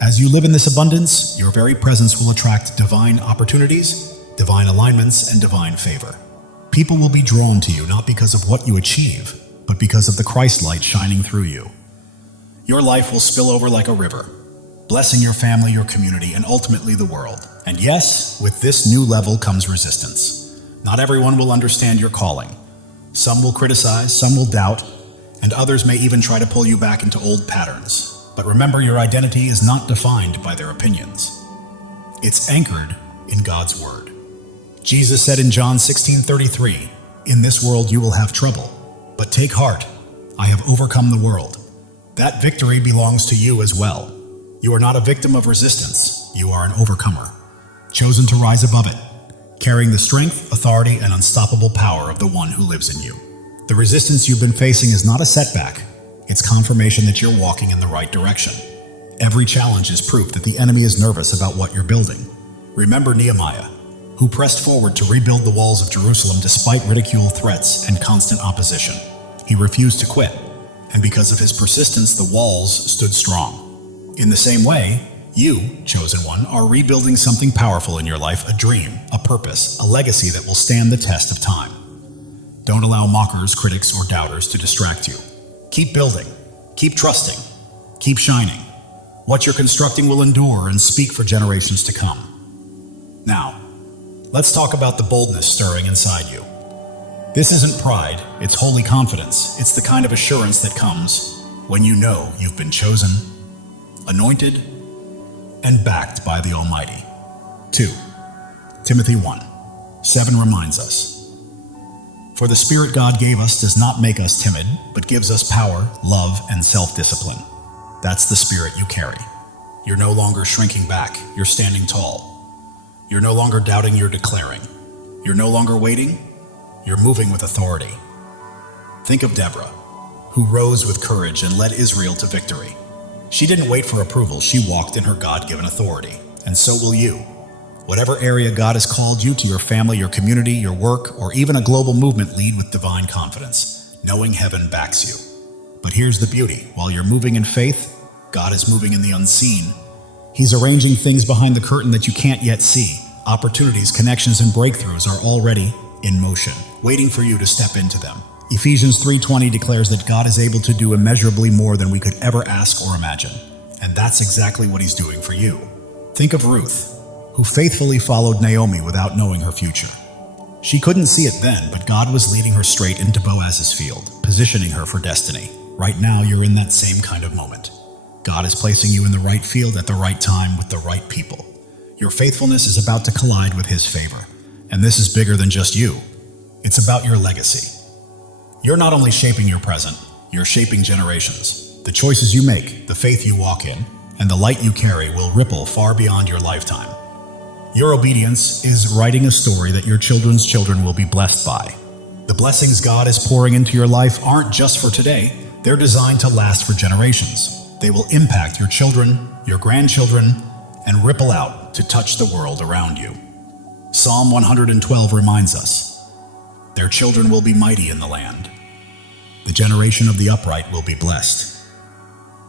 As you live in this abundance, your very presence will attract divine opportunities, divine alignments, and divine favor. People will be drawn to you not because of what you achieve, but because of the Christ light shining through you. Your life will spill over like a river, blessing your family, your community, and ultimately the world. And yes, with this new level comes resistance. Not everyone will understand your calling. Some will criticize, some will doubt, and others may even try to pull you back into old patterns. But remember, your identity is not defined by their opinions. It's anchored in God's word. Jesus said in John 16:33, "In this world you will have trouble, but take heart, I have overcome the world." That victory belongs to you as well. You are not a victim of resistance. You are an overcomer, chosen to rise above it, carrying the strength, authority, and unstoppable power of the one who lives in you. The resistance you've been facing is not a setback. It's confirmation that you're walking in the right direction. Every challenge is proof that the enemy is nervous about what you're building. Remember Nehemiah, who pressed forward to rebuild the walls of Jerusalem despite ridicule, threats, and constant opposition. He refused to quit, and because of his persistence, the walls stood strong. In the same way, you, chosen one, are rebuilding something powerful in your life, a dream, a purpose, a legacy that will stand the test of time. Don't allow mockers, critics, or doubters to distract you. Keep building, keep trusting, keep shining. What you're constructing will endure and speak for generations to come. Now, let's talk about the boldness stirring inside you. This isn't pride, it's holy confidence. It's the kind of assurance that comes when you know you've been chosen, anointed, and backed by the Almighty. 2 Timothy 1:7 reminds us, "For the Spirit God gave us does not make us timid, but gives us power, love, and self-discipline." That's the spirit you carry. You're no longer shrinking back, you're standing tall. You're no longer doubting, you're declaring. You're no longer waiting, you're moving with authority. Think of Deborah, who rose with courage and led Israel to victory. She didn't wait for approval, she walked in her God-given authority. And so will you. Whatever area God has called you to, your family, your community, your work, or even a global movement, lead with divine confidence, knowing heaven backs you. But here's the beauty. While you're moving in faith, God is moving in the unseen. He's arranging things behind the curtain that you can't yet see. Opportunities, connections, and breakthroughs are already in motion, waiting for you to step into them. Ephesians 3:20 declares that God is able to do immeasurably more than we could ever ask or imagine. And that's exactly what he's doing for you. Think of Ruth, who faithfully followed Naomi without knowing her future. She couldn't see it then, but God was leading her straight into Boaz's field, positioning her for destiny. Right now, you're in that same kind of moment. God is placing you in the right field at the right time with the right people. Your faithfulness is about to collide with his favor. And this is bigger than just you. It's about your legacy. You're not only shaping your present, you're shaping generations. The choices you make, the faith you walk in, and the light you carry will ripple far beyond your lifetime. Your obedience is writing a story that your children's children will be blessed by. The blessings God is pouring into your life aren't just for today, they're designed to last for generations. They will impact your children, your grandchildren, and ripple out to touch the world around you. Psalm 112 reminds us, "Their children will be mighty in the land. The generation of the upright will be blessed."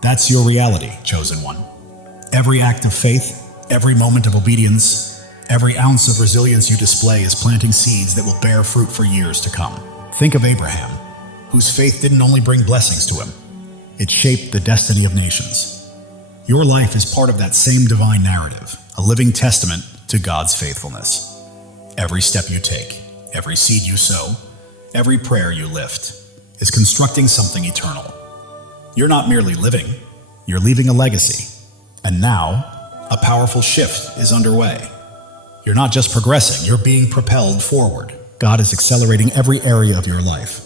That's your reality, chosen one. Every act of faith, every moment of obedience, every ounce of resilience you display is planting seeds that will bear fruit for years to come. Think of Abraham, whose faith didn't only bring blessings to him, it shaped the destiny of nations. Your life is part of that same divine narrative, a living testament to God's faithfulness. Every step you take, every seed you sow, every prayer you lift, is constructing something eternal. You're not merely living, you're leaving a legacy. And now, a powerful shift is underway. You're not just progressing, you're being propelled forward. God is accelerating every area of your life.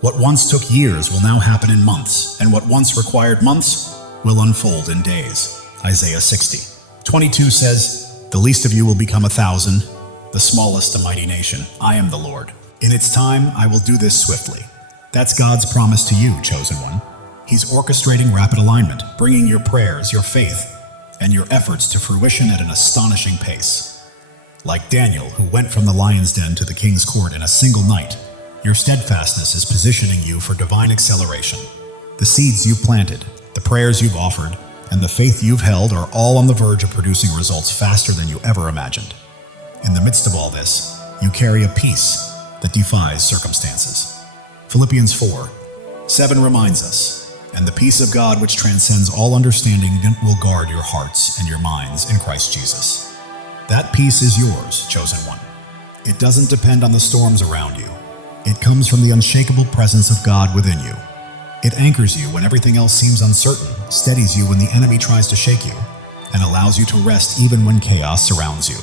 What once took years will now happen in months, and what once required months will unfold in days. Isaiah 60:22 says, "The least of you will become 1,000, the smallest a mighty nation. I am the Lord. In its time, I will do this swiftly." That's God's promise to you, chosen one. He's orchestrating rapid alignment, bringing your prayers, your faith, and your efforts to fruition at an astonishing pace. Like Daniel, who went from the lion's den to the king's court in a single night, your steadfastness is positioning you for divine acceleration. The seeds you've planted, the prayers you've offered, and the faith you've held are all on the verge of producing results faster than you ever imagined. In the midst of all this, you carry a peace that defies circumstances. Philippians 4:7 reminds us, And the peace of God, which transcends all understanding, will guard your hearts and your minds in Christ Jesus. That peace is yours, chosen one. It doesn't depend on the storms around you. It comes from the unshakable presence of God within you. It anchors you when everything else seems uncertain, steadies you when the enemy tries to shake you, and allows you to rest even when chaos surrounds you.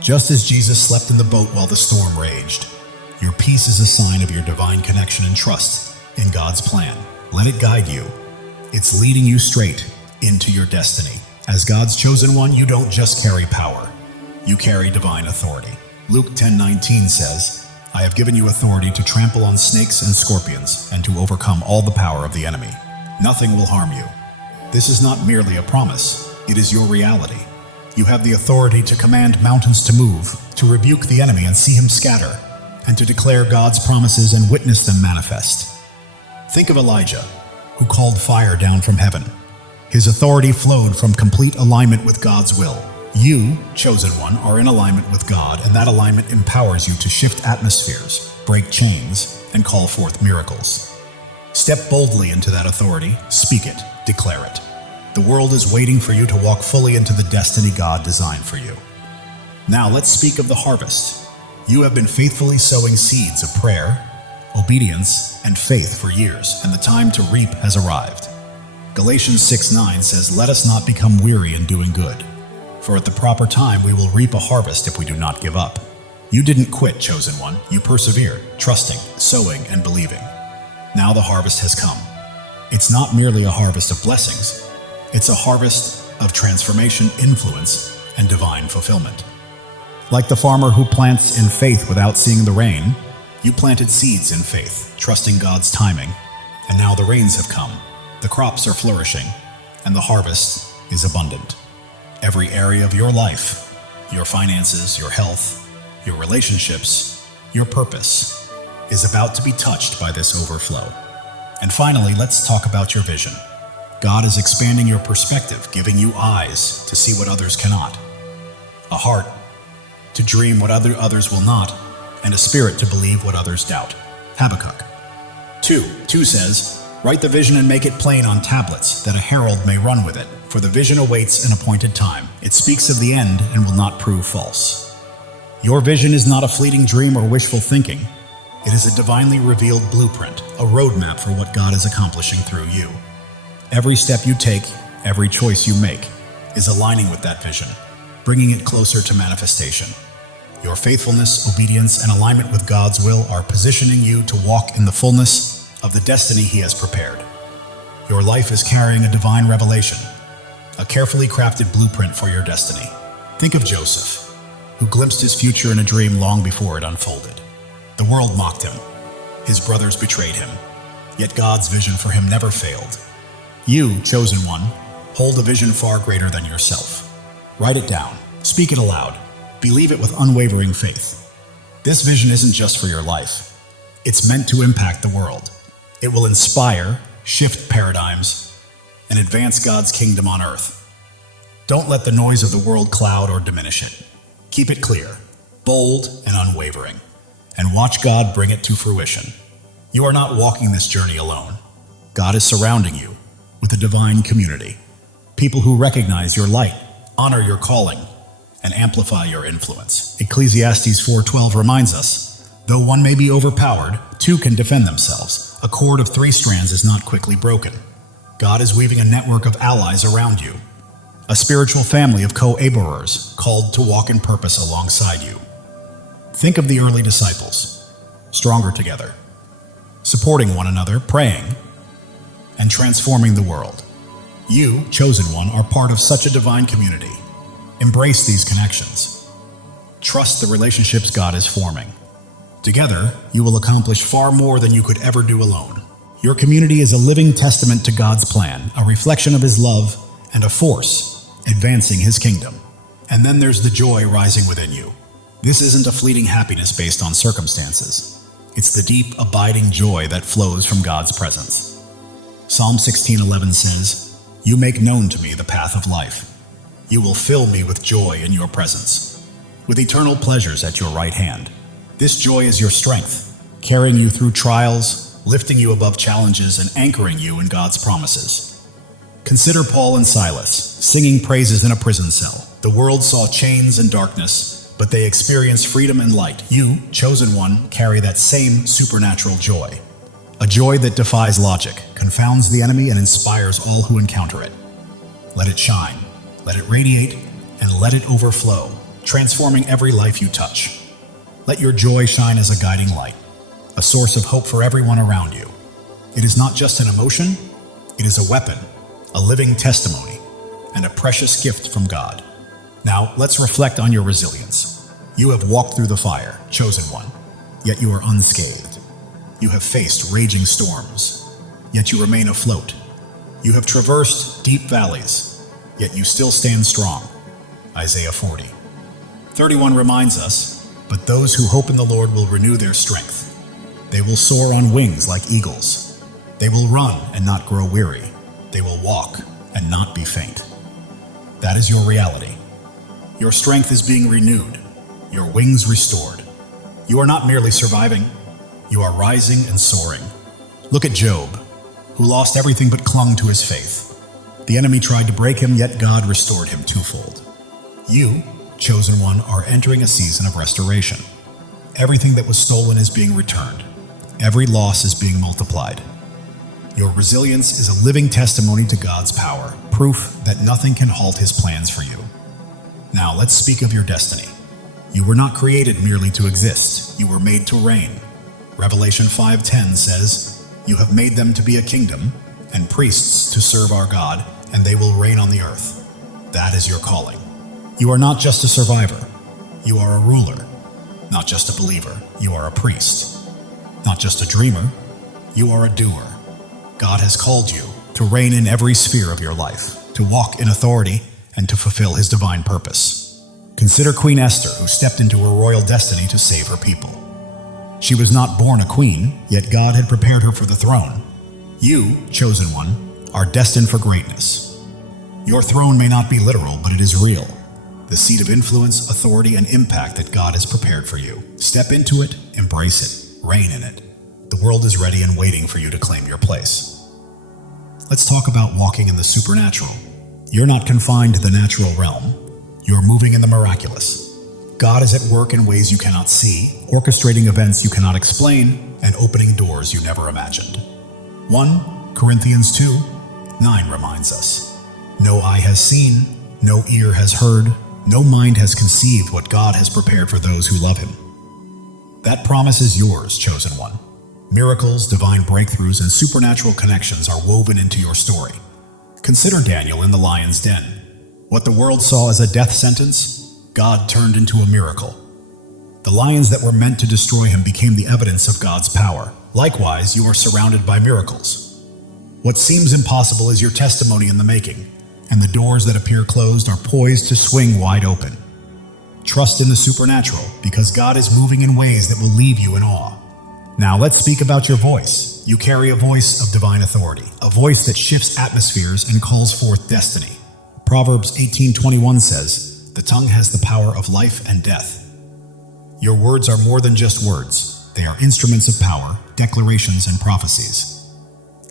Just as Jesus slept in the boat while the storm raged, your peace is a sign of your divine connection and trust in God's plan. Let it guide you. It's leading you straight into your destiny. As God's chosen one, you don't just carry power. You carry divine authority. Luke 10:19 says, I have given you authority to trample on snakes and scorpions and to overcome all the power of the enemy. Nothing will harm you. This is not merely a promise. It is your reality. You have the authority to command mountains to move, to rebuke the enemy and see him scatter, and to declare God's promises and witness them manifest. Think of Elijah, who called fire down from heaven. His authority flowed from complete alignment with God's will. You, chosen one, are in alignment with God, and that alignment empowers you to shift atmospheres, break chains, and call forth miracles. Step boldly into that authority, speak it, declare it. The world is waiting for you to walk fully into the destiny God designed for you. Now let's speak of the harvest. You have been faithfully sowing seeds of prayer, obedience, and faith for years, and the time to reap has arrived. Galatians 6:9 says, Let us not become weary in doing good, for at the proper time we will reap a harvest if we do not give up. You didn't quit, chosen one. You persevered, trusting, sowing, and believing. Now the harvest has come. It's not merely a harvest of blessings. It's a harvest of transformation, influence, and divine fulfillment. Like the farmer who plants in faith without seeing the rain, you planted seeds in faith, trusting God's timing, and now the rains have come. The crops are flourishing, and the harvest is abundant. Every area of your life, your finances, your health, your relationships, your purpose, is about to be touched by this overflow. And finally, let's talk about your vision. God is expanding your perspective, giving you eyes to see what others cannot, a heart to dream what others will not, and a spirit to believe what others doubt. Habakkuk 2:2 says, Write the vision and make it plain on tablets, that a herald may run with it, for the vision awaits an appointed time. It speaks of the end and will not prove false. Your vision is not a fleeting dream or wishful thinking. It is a divinely revealed blueprint, a roadmap for what God is accomplishing through you. Every step you take, every choice you make, is aligning with that vision, bringing it closer to manifestation. Your faithfulness, obedience, and alignment with God's will are positioning you to walk in the fullness of the destiny He has prepared. Your life is carrying a divine revelation, a carefully crafted blueprint for your destiny. Think of Joseph, who glimpsed his future in a dream long before it unfolded. The world mocked him. His brothers betrayed him. Yet God's vision for him never failed. You, chosen one, hold a vision far greater than yourself. Write it down. Speak it aloud. Believe it with unwavering faith. This vision isn't just for your life. It's meant to impact the world. It will inspire, shift paradigms, and advance God's kingdom on earth. Don't let the noise of the world cloud or diminish it. Keep it clear, bold, and unwavering, and watch God bring it to fruition. You are not walking this journey alone. God is surrounding you with a divine community, people who recognize your light, honor your calling, and amplify your influence. Ecclesiastes 4:12 reminds us, though one may be overpowered, two can defend themselves. A cord of 3 strands is not quickly broken. God is weaving a network of allies around you, a spiritual family of co-laborers called to walk in purpose alongside you. Think of the early disciples, stronger together, supporting one another, praying, and transforming the world. You, chosen one, are part of such a divine community. Embrace these connections. Trust the relationships God is forming. Together, you will accomplish far more than you could ever do alone. Your community is a living testament to God's plan, a reflection of His love, and a force advancing His kingdom. And then there's the joy rising within you. This isn't a fleeting happiness based on circumstances. It's the deep, abiding joy that flows from God's presence. Psalm 16:11 says, You make known to me the path of life. You will fill me with joy in your presence, with eternal pleasures at your right hand. This joy is your strength, carrying you through trials, lifting you above challenges and anchoring you in God's promises. Consider Paul and Silas, singing praises in a prison cell. The world saw chains and darkness, but they experienced freedom and light. You, chosen one, carry that same supernatural joy. A joy that defies logic, confounds the enemy, and inspires all who encounter it. Let it shine, let it radiate, and let it overflow, transforming every life you touch. Let your joy shine as a guiding light, a source of hope for everyone around you. It is not just an emotion, it is a weapon, a living testimony, and a precious gift from God. Now, let's reflect on your resilience. You have walked through the fire, chosen one, yet you are unscathed. You have faced raging storms, yet you remain afloat. You have traversed deep valleys, yet you still stand strong. Isaiah 40:31 reminds us, "But those who hope in the Lord will renew their strength. They will soar on wings like eagles. They will run and not grow weary. They will walk and not be faint." That is your reality. Your strength is being renewed, your wings restored. You are not merely surviving, you are rising and soaring. Look at Job, who lost everything but clung to his faith. The enemy tried to break him, yet God restored him twofold. You, chosen one, are entering a season of restoration. Everything that was stolen is being returned. Every loss is being multiplied. Your resilience is a living testimony to God's power, proof that nothing can halt His plans for you. Now let's speak of your destiny. You were not created merely to exist, you were made to reign. Revelation 5:10 says, "You have made them to be a kingdom and priests to serve our God, and they will reign on the earth." That is your calling. You are not just a survivor, you are a ruler. Not just a believer, you are a priest. Not just a dreamer, you are a doer. God has called you to reign in every sphere of your life, to walk in authority, and to fulfill His divine purpose. Consider Queen Esther, who stepped into her royal destiny to save her people. She was not born a queen, yet God had prepared her for the throne. You, chosen one, are destined for greatness. Your throne may not be literal, but it is real. The seat of influence, authority, and impact that God has prepared for you. Step into it, embrace it, reign in it. The world is ready and waiting for you to claim your place. Let's talk about walking in the supernatural. You're not confined to the natural realm. You're moving in the miraculous. God is at work in ways you cannot see, orchestrating events you cannot explain, and opening doors you never imagined. 1 Corinthians 2:9 reminds us, "No eye has seen, no ear has heard, no mind has conceived what God has prepared for those who love Him." That promise is yours, chosen one. Miracles, divine breakthroughs, and supernatural connections are woven into your story. Consider Daniel in the lion's den. What the world saw as a death sentence, God turned into a miracle. The lions that were meant to destroy him became the evidence of God's power. Likewise, you are surrounded by miracles. What seems impossible is your testimony in the making, and the doors that appear closed are poised to swing wide open. Trust in the supernatural, because God is moving in ways that will leave you in awe. Now let's speak about your voice. You carry a voice of divine authority, a voice that shifts atmospheres and calls forth destiny. Proverbs 18:21 says, "The tongue has the power of life and death." Your words are more than just words. They are instruments of power, declarations, and prophecies.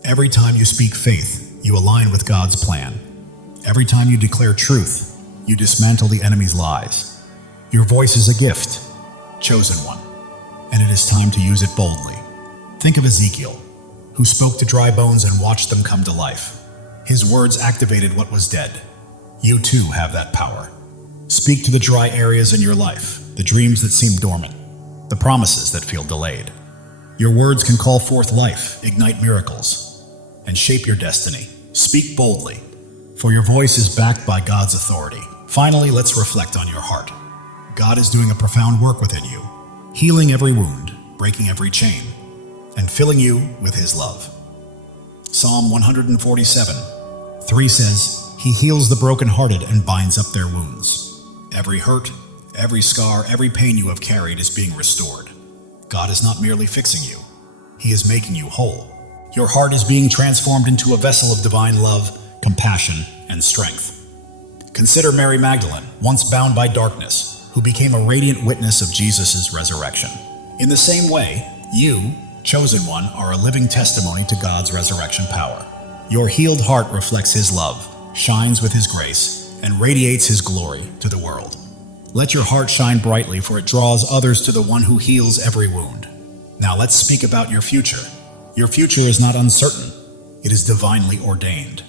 Every time you speak faith, you align with God's plan. Every time you declare truth, you dismantle the enemy's lies. Your voice is a gift, chosen one, and it is time to use it boldly. Think of Ezekiel, who spoke to dry bones and watched them come to life. His words activated what was dead. You too have that power. Speak to the dry areas in your life, the dreams that seem dormant, the promises that feel delayed. Your words can call forth life, ignite miracles, and shape your destiny. Speak boldly, for your voice is backed by God's authority. Finally, let's reflect on your heart. God is doing a profound work within you, healing every wound, breaking every chain, and filling you with His love. Psalm 147:3 says, "He heals the brokenhearted and binds up their wounds." Every hurt, every scar, every pain you have carried is being restored. God is not merely fixing you, He is making you whole. Your heart is being transformed into a vessel of divine love, compassion, and strength. Consider Mary Magdalene, once bound by darkness, who became a radiant witness of Jesus' resurrection. In the same way, you, chosen one, are a living testimony to God's resurrection power. Your healed heart reflects His love, shines with His grace, and radiates His glory to the world. Let your heart shine brightly, for it draws others to the one who heals every wound. Now let's speak about your future. Your future is not uncertain. It is divinely ordained.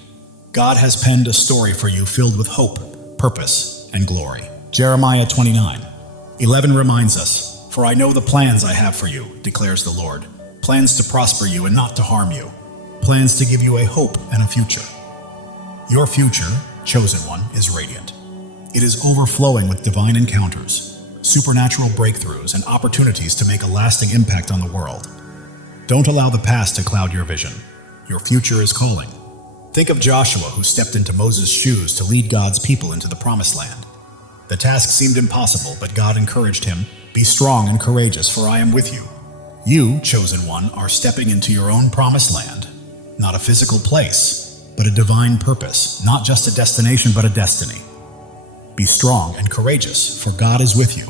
God has penned a story for you filled with hope, purpose, and glory. Jeremiah 29:11 reminds us, "For I know the plans I have for you, declares the Lord, plans to prosper you and not to harm you, plans to give you a hope and a future." Your future, chosen one, is radiant. It is overflowing with divine encounters, supernatural breakthroughs, and opportunities to make a lasting impact on the world. Don't allow the past to cloud your vision. Your future is calling. Think of Joshua, who stepped into Moses' shoes to lead God's people into the Promised Land. The task seemed impossible, but God encouraged him, "Be strong and courageous, for I am with you." You, chosen one, are stepping into your own Promised Land. Not a physical place, but a divine purpose. Not just a destination, but a destiny. Be strong and courageous, for God is with you,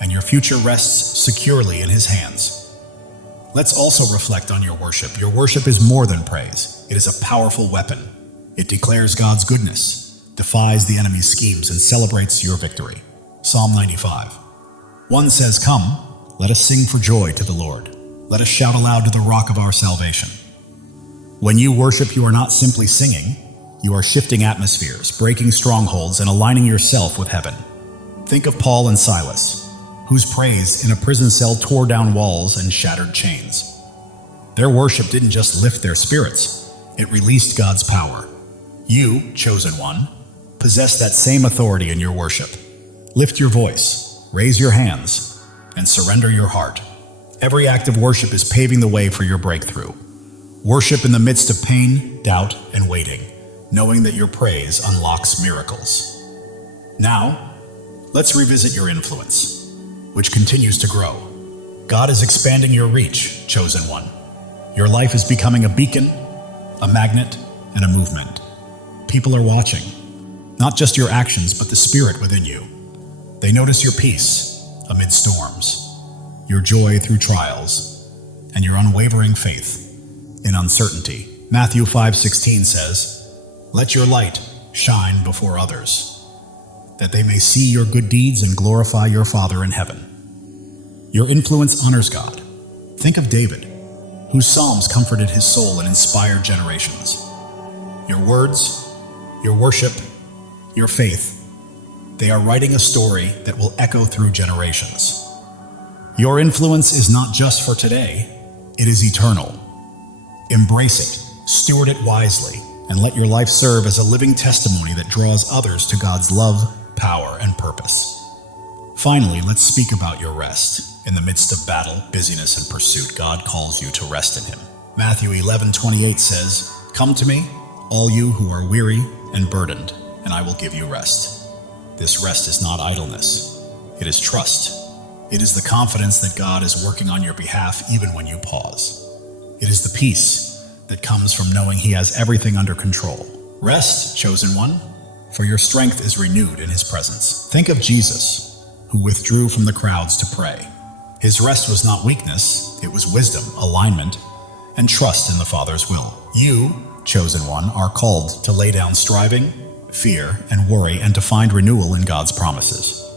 and your future rests securely in His hands. Let's also reflect on your worship. Your worship is more than praise. It is a powerful weapon. It declares God's goodness, defies the enemy's schemes, and celebrates your victory. Psalm 95:1 says, "Come, let us sing for joy to the Lord. Let us shout aloud to the rock of our salvation." When you worship, you are not simply singing. You are shifting atmospheres, breaking strongholds, and aligning yourself with heaven. Think of Paul and Silas, whose praise in a prison cell tore down walls and shattered chains. Their worship didn't just lift their spirits, it released God's power. You, chosen one, possess that same authority in your worship. Lift your voice, raise your hands, and surrender your heart. Every act of worship is paving the way for your breakthrough. Worship in the midst of pain, doubt, and waiting, knowing that your praise unlocks miracles. Now, let's revisit your influence, which continues to grow. God is expanding your reach, chosen one. Your life is becoming a beacon, a magnet, and a movement. People are watching, not just your actions, but the spirit within you. They notice your peace amid storms, your joy through trials, and your unwavering faith in uncertainty. Matthew 5:16 says, "Let your light shine before others, that they may see your good deeds and glorify your Father in heaven." Your influence honors God. Think of David, whose psalms comforted his soul and inspired generations. Your words, your worship, your faith, they are writing a story that will echo through generations. Your influence is not just for today, it is eternal. Embrace it, steward it wisely, and let your life serve as a living testimony that draws others to God's love, power, and purpose. Finally, let's speak about your rest. In the midst of battle, busyness, and pursuit, God calls you to rest in Him. Matthew 11:28 says, "Come to me, all you who are weary and burdened, and I will give you rest." This rest is not idleness. It is trust. It is the confidence that God is working on your behalf even when you pause. It is the peace that comes from knowing He has everything under control. Rest, chosen one, for your strength is renewed in His presence. Think of Jesus, who withdrew from the crowds to pray. His rest was not weakness, it was wisdom, alignment, and trust in the Father's will. You, chosen one, are called to lay down striving, fear, and worry, and to find renewal in God's promises.